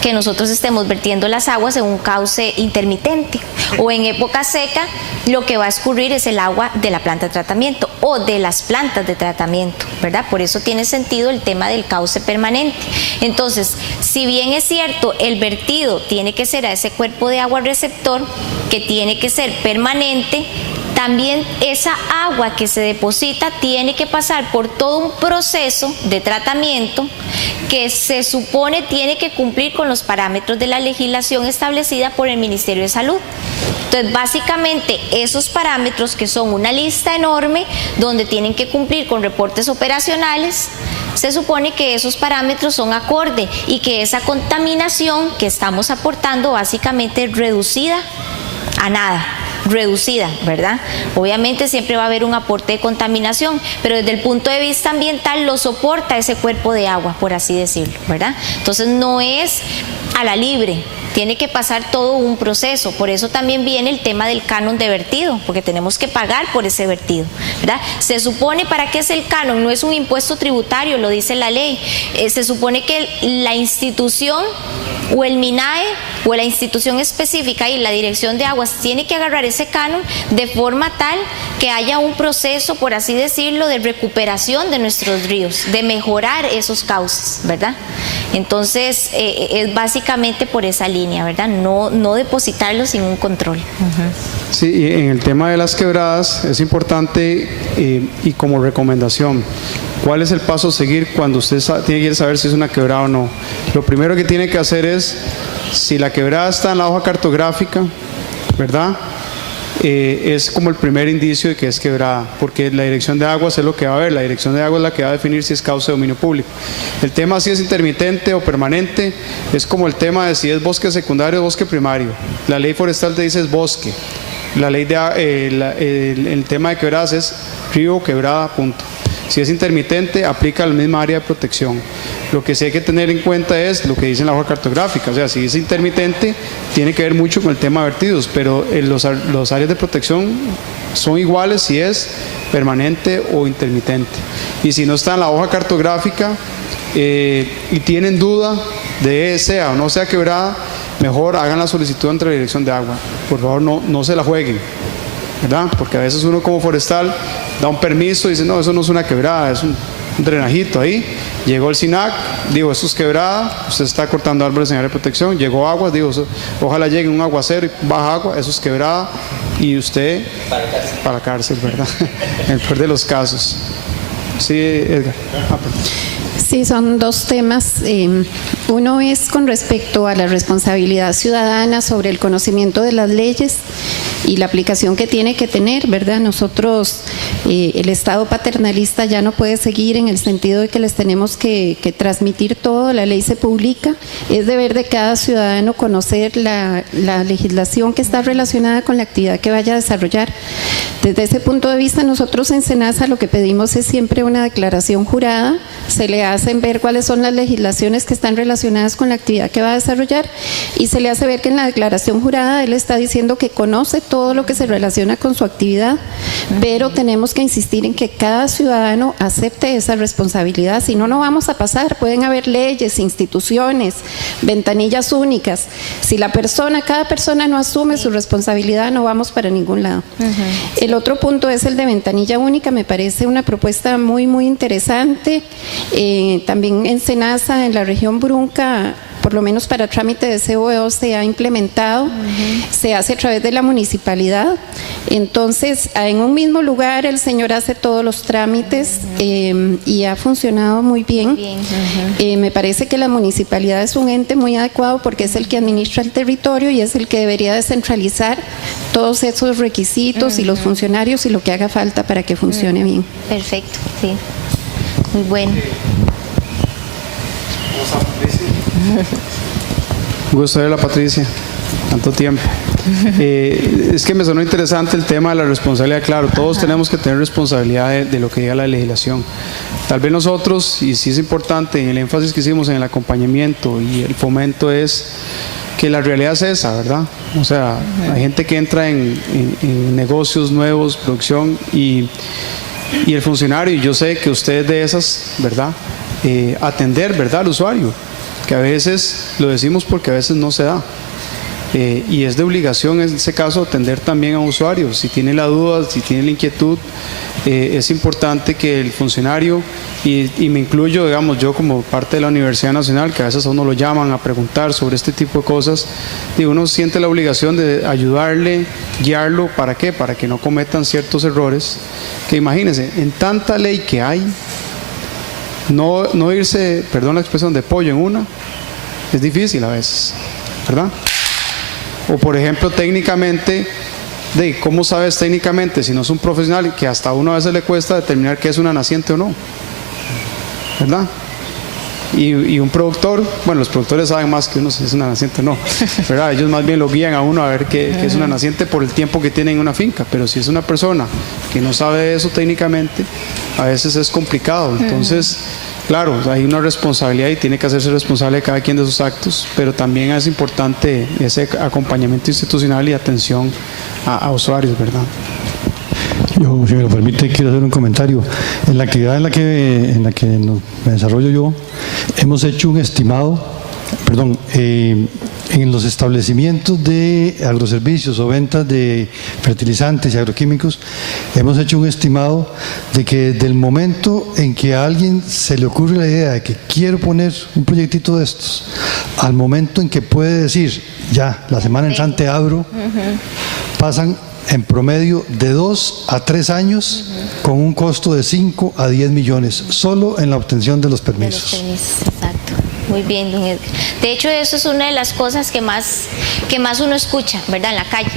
que nosotros estemos vertiendo las aguas en un cauce intermitente, o en época seca lo que va a escurrir es el agua de la planta de tratamiento o de las plantas de tratamiento, ¿verdad? Por eso tiene sentido el tema del cauce permanente. Entonces, si bien es cierto, el vertido tiene que ser a ese cuerpo de agua receptor, que tiene que ser permanente, también esa agua que se deposita tiene que pasar por todo un proceso de tratamiento que se supone tiene que cumplir con los parámetros de la legislación establecida por el Ministerio de Salud. Entonces, básicamente, esos parámetros, que son una lista enorme donde tienen que cumplir con reportes operacionales, se supone que esos parámetros son acorde y que esa contaminación que estamos aportando básicamente es reducida a nada. Reducida, ¿verdad? Obviamente siempre va a haber un aporte de contaminación, pero desde el punto de vista ambiental lo soporta ese cuerpo de agua, por así decirlo, ¿verdad? Entonces no es a la libre, tiene que pasar todo un proceso. Por eso también viene el tema del canon de vertido, porque tenemos que pagar por ese vertido, ¿verdad? Se supone, ¿para qué es el canon? No es un impuesto tributario, lo dice la ley. Se supone que la institución o el MINAE o la institución específica y la Dirección de Aguas tiene que agarrar ese canon de forma tal que haya un proceso, por así decirlo, de recuperación de nuestros ríos, de mejorar esos cauces, ¿verdad? Entonces, es básicamente por esa línea, ¿verdad? No depositarlo sin un control. Sí, y en el tema de las quebradas es importante, y como recomendación, ¿cuál es el paso a seguir cuando usted tiene que saber si es una quebrada o no? Lo primero que tiene que hacer es, si la quebrada está en la hoja cartográfica, ¿verdad? Es como el primer indicio de que es quebrada, porque la Dirección de Aguas es lo que va a ver. La Dirección de Aguas es la que va a definir si es cauce de dominio público. El tema si es intermitente o permanente es como el tema de si es bosque secundario o bosque primario. La ley forestal te dice es bosque. La ley el tema de quebradas es río, quebrada, punto. Si es intermitente, aplica la misma área de protección. Lo que sí hay que tener en cuenta es lo que dice en la hoja cartográfica, o sea, si es intermitente, tiene que ver mucho con el tema de vertidos, pero los áreas de protección son iguales si es permanente o intermitente. Y si no está en la hoja cartográfica y tienen duda de sea o no sea quebrada, mejor hagan la solicitud ante la Dirección de Agua. Por favor, no se la jueguen, ¿verdad? Porque a veces uno como forestal da un permiso y dice, no, eso no es una quebrada, es un drenajito ahí. Llegó el SINAC, digo, esto es quebrada, usted está cortando árboles en área de protección, llegó agua, digo, ojalá llegue un aguacero y baja agua, eso es quebrada, y usted para cárcel, ¿verdad? En el peor de los casos. Sí, Edgar. Sí, son dos temas. Uno es con respecto a la responsabilidad ciudadana sobre el conocimiento de las leyes y la aplicación que tiene que tener, ¿verdad? Nosotros, el Estado paternalista ya no puede seguir en el sentido de que les tenemos que transmitir todo, la ley se publica, es deber de cada ciudadano conocer la legislación que está relacionada con la actividad que vaya a desarrollar. Desde ese punto de vista, nosotros en SENASA lo que pedimos es siempre una declaración jurada, se le hacen ver cuáles son las legislaciones que están relacionadas con la actividad que va a desarrollar y se le hace ver que en la declaración jurada él está diciendo que conoce todo lo que se relaciona con su actividad, pero tenemos que insistir en que cada ciudadano acepte esa responsabilidad, si no, no vamos a pasar. Pueden haber leyes, instituciones, ventanillas únicas. Si cada persona no asume su responsabilidad, no vamos para ningún lado. El otro punto es el de ventanilla única, me parece una propuesta muy, muy interesante. También en SENASA, en la región Brunca, por lo menos para trámite de CBO se ha implementado, se hace a través de la municipalidad. Entonces, en un mismo lugar el señor hace todos los trámites y ha funcionado muy bien. Me parece que la municipalidad es un ente muy adecuado porque es el que administra el territorio y es el que debería descentralizar todos esos requisitos y los funcionarios y lo que haga falta para que funcione bien. Perfecto, sí. Muy bueno. Un gusto verla, Patricia, tanto tiempo. Es que me sonó interesante el tema de la responsabilidad. Claro, todos tenemos que tener responsabilidad de lo que diga la legislación. Tal vez nosotros, y sí es importante, en el énfasis que hicimos en el acompañamiento y el fomento es que la realidad es esa, ¿verdad? O sea, hay gente que entra en negocios nuevos, producción, y el funcionario, y yo sé que usted es de esas, ¿verdad? Atender, ¿verdad?, al usuario, que a veces lo decimos porque a veces no se da. Y es de obligación en ese caso atender también a usuarios. Si tiene la duda, si tiene la inquietud, es importante que el funcionario, y me incluyo, digamos, yo como parte de la Universidad Nacional, que a veces a uno lo llaman a preguntar sobre este tipo de cosas, y uno siente la obligación de ayudarle, guiarlo, ¿para qué? Para que no cometan ciertos errores, que imagínense, en tanta ley que hay, no irse, perdón la expresión, de pollo en una, es difícil a veces, ¿verdad? O por ejemplo, técnicamente, ¿cómo sabes técnicamente si no es un profesional que hasta a uno a veces le cuesta determinar qué es una naciente o no? ¿Verdad? Y un productor, bueno, los productores saben más que uno si es una naciente o no, ¿verdad? Ellos más bien lo guían a uno a ver qué es una naciente por el tiempo que tiene en una finca, pero si es una persona que no sabe eso técnicamente, a veces es complicado. Entonces, claro, hay una responsabilidad y tiene que hacerse responsable de cada quien de sus actos, pero también es importante ese acompañamiento institucional y atención a usuarios, ¿verdad? Yo, si me lo permite, quiero hacer un comentario. En la actividad en la que me desarrollo yo, hemos hecho un estimado, en los establecimientos de agroservicios o ventas de fertilizantes y agroquímicos, hemos hecho un estimado de que desde el momento en que a alguien se le ocurre la idea de que quiero poner un proyectito de estos, al momento en que puede decir, ya, la semana entrante abro, pasan en promedio de 2 a 3 años con un costo de 5 a 10 millones, solo en la obtención de los permisos. Exacto. Muy bien, don Edgar. De hecho, eso es una de las cosas que más uno escucha, ¿verdad?, en la calle.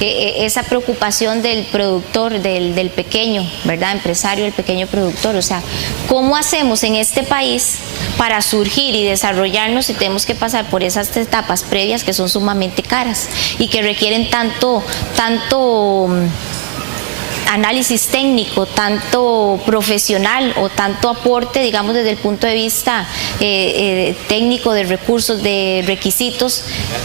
Esa preocupación del productor, del pequeño, ¿verdad?, empresario, del pequeño productor. O sea, ¿cómo hacemos en este país para surgir y desarrollarnos si tenemos que pasar por esas etapas previas que son sumamente caras y que requieren tanto análisis técnico, tanto profesional o tanto aporte, digamos, desde el punto de vista técnico, de recursos, de requisitos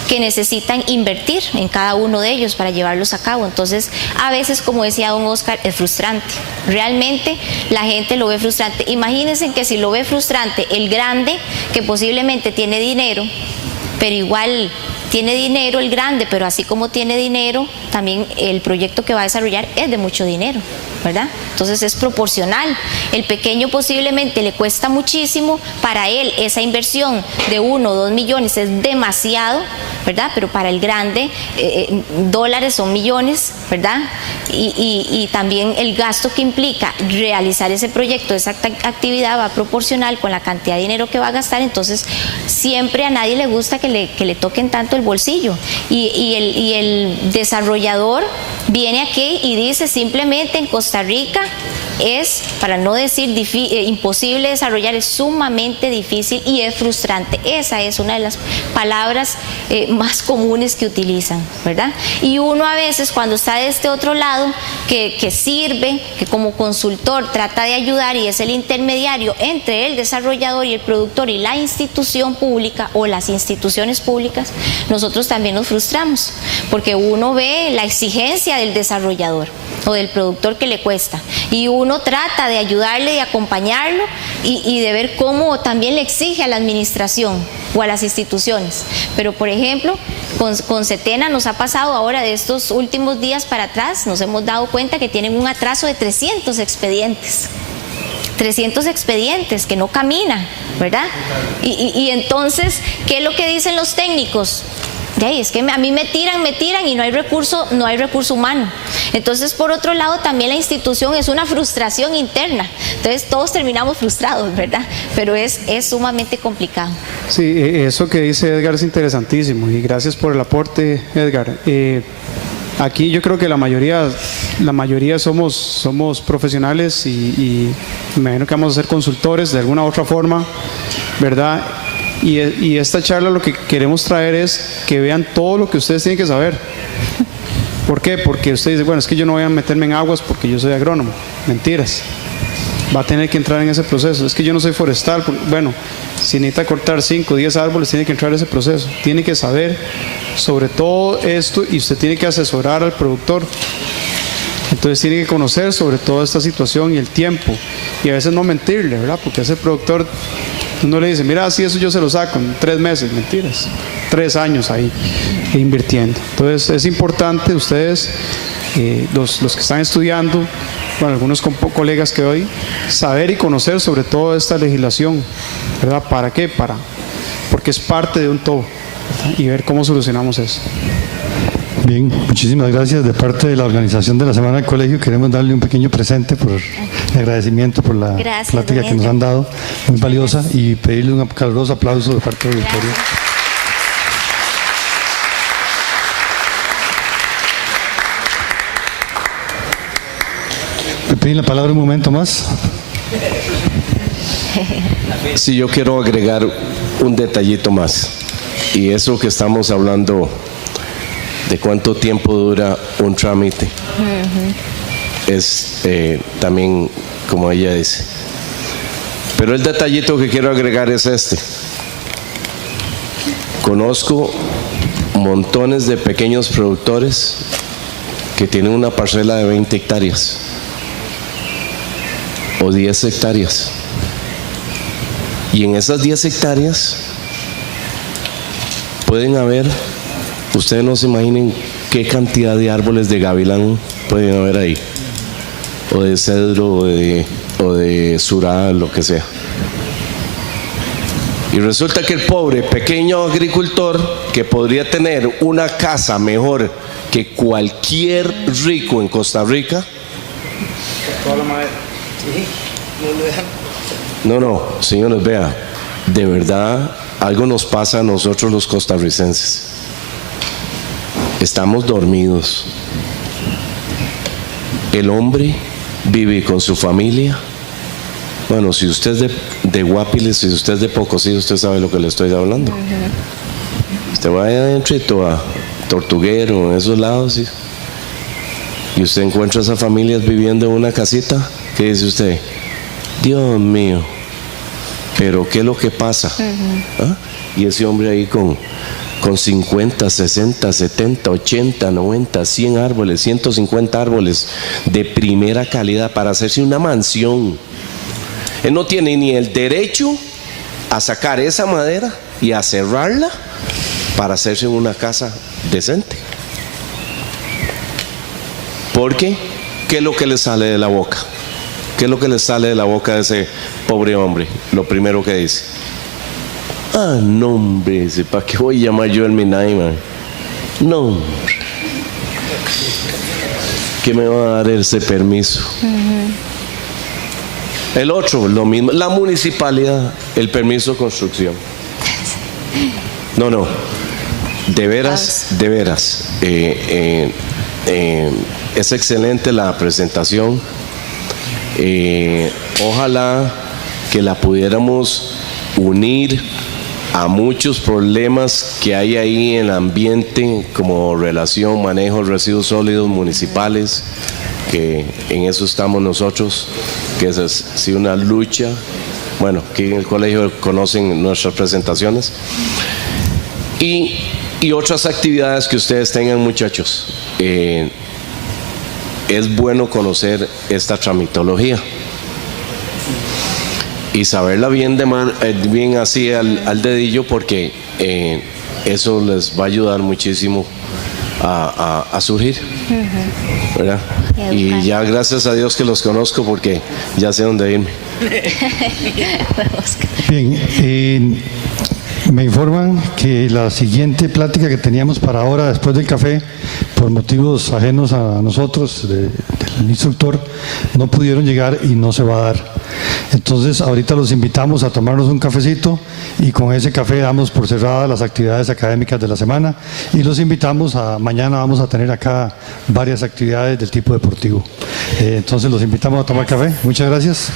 que necesitan invertir en cada uno de ellos para llevarlos a cabo. Entonces, a veces, como decía don Oscar, es frustrante. Realmente la gente lo ve frustrante. Imagínense que si lo ve frustrante el grande, que posiblemente tiene dinero, pero igual tiene dinero el grande, pero así como tiene dinero, también el proyecto que va a desarrollar es de mucho dinero, ¿verdad? Entonces es proporcional. El pequeño posiblemente le cuesta muchísimo, para él esa inversión de 1 o 2 millones es demasiado, ¿verdad? Pero para el grande, dólares son millones, ¿verdad? Y también el gasto que implica realizar ese proyecto, esa actividad va proporcional con la cantidad de dinero que va a gastar. Entonces siempre a nadie le gusta que le toquen tanto el bolsillo, y el desarrollador viene aquí y dice simplemente en Costa Rica es, para no decir imposible desarrollar, es sumamente difícil y es frustrante. Esa es una de las palabras más comunes que utilizan, ¿verdad? Y uno a veces cuando está de este otro lado, que sirve, que como consultor trata de ayudar y es el intermediario entre el desarrollador y el productor y la institución pública o las instituciones públicas, nosotros también nos frustramos, porque uno ve la exigencia del desarrollador o del productor que le cuesta, y uno trata de ayudarle, de acompañarlo y de ver cómo también le exige a la administración o a las instituciones. Pero por ejemplo, con Setena nos ha pasado ahora, de estos últimos días para atrás, nos hemos dado cuenta que tienen un atraso de 300 expedientes. 300 expedientes que no caminan, ¿verdad? Y entonces, ¿qué es lo que dicen los técnicos? Es que a mí me tiran y no hay recurso humano. Entonces, por otro lado, también la institución es una frustración interna. Entonces, todos terminamos frustrados, ¿verdad? Pero es sumamente complicado. Sí, eso que dice Edgar es interesantísimo, y gracias por el aporte, Edgar. Aquí yo creo que la mayoría somos profesionales y me imagino que vamos a ser consultores de alguna u otra forma, ¿verdad? Y esta charla lo que queremos traer es que vean todo lo que ustedes tienen que saber. ¿Por qué? Porque ustedes dicen, bueno, es que yo no voy a meterme en aguas porque yo soy agrónomo. Mentiras. Va a tener que entrar en ese proceso. Es que yo no soy forestal. Bueno, si necesita cortar 5 o 10 árboles, tiene que entrar en ese proceso. Tiene que saber sobre todo esto, y usted tiene que asesorar al productor. Entonces tiene que conocer sobre toda esta situación y el tiempo. Y a veces no mentirle, ¿verdad? Porque a ese productor uno le dice, mira, si eso yo se lo saco en 3 meses. Mentiras. 3 años ahí invirtiendo. Entonces es importante ustedes, los que están estudiando, bueno, algunos colegas que hoy, saber y conocer sobre toda esta legislación, ¿verdad? ¿Para qué? Porque es parte de un todo, ¿verdad? Y ver cómo solucionamos eso. Bien, muchísimas gracias. De parte de la organización de la Semana del Colegio queremos darle un pequeño presente por el agradecimiento por la plática que nos han dado, muy valiosa, y pedirle un caluroso aplauso de parte del auditorio. ¿Me piden la palabra un momento más? Sí, yo quiero agregar un detallito más, y eso que estamos hablando de cuánto tiempo dura un trámite, es también como ella dice. Pero el detallito que quiero agregar es este. Conozco montones de pequeños productores que tienen una parcela de 20 hectáreas o 10 hectáreas. Y en esas 10 hectáreas pueden haber, ustedes no se imaginen qué cantidad de árboles de gavilán pueden haber ahí, o de cedro, o de surá, lo que sea. Y resulta que el pobre pequeño agricultor, que podría tener una casa mejor que cualquier rico en Costa Rica, no, señores, vea, de verdad algo nos pasa a nosotros los costarricenses. Estamos dormidos. El hombre vive con su familia. Bueno, si usted es de Guapiles, si usted es de Pocosí, usted sabe lo que le estoy hablando. Usted va adentro a Tortuguero, en esos lados, y usted encuentra a esas familias viviendo en una casita, ¿qué dice usted? Dios mío, pero ¿qué es lo que pasa? ¿Ah? Y ese hombre ahí con 50, 60, 70, 80, 90, 100 árboles, 150 árboles de primera calidad para hacerse una mansión. Él no tiene ni el derecho a sacar esa madera y a cerrarla para hacerse una casa decente. ¿Por qué? ¿Qué es lo que le sale de la boca? ¿Qué es lo que le sale de la boca de ese pobre hombre? Lo primero que dice: ah, no, hombre, ¿para qué voy a llamar yo el Minay, man? No, hombre. ¿Qué me va a dar ese permiso? El otro, lo mismo, la municipalidad, el permiso de construcción. No, de veras, es excelente la presentación. Ojalá que la pudiéramos unir a muchos problemas que hay ahí en el ambiente, como relación, manejo de residuos sólidos municipales, que en eso estamos nosotros, que es sí una lucha. Bueno, que en el colegio conocen nuestras presentaciones. Y otras actividades que ustedes tengan, muchachos. Es bueno conocer esta tramitología y saberla bien, bien así al dedillo, porque eso les va a ayudar muchísimo a surgir, ¿verdad? Y ya gracias a Dios que los conozco, porque ya sé dónde irme. Bien, me informan que la siguiente plática que teníamos para ahora, después del café, por motivos ajenos a nosotros, del instructor, no pudieron llegar y no se va a dar. Entonces, ahorita los invitamos a tomarnos un cafecito y con ese café damos por cerradas las actividades académicas de la semana y los invitamos mañana vamos a tener acá varias actividades del tipo deportivo. Entonces, los invitamos a tomar café. Muchas gracias.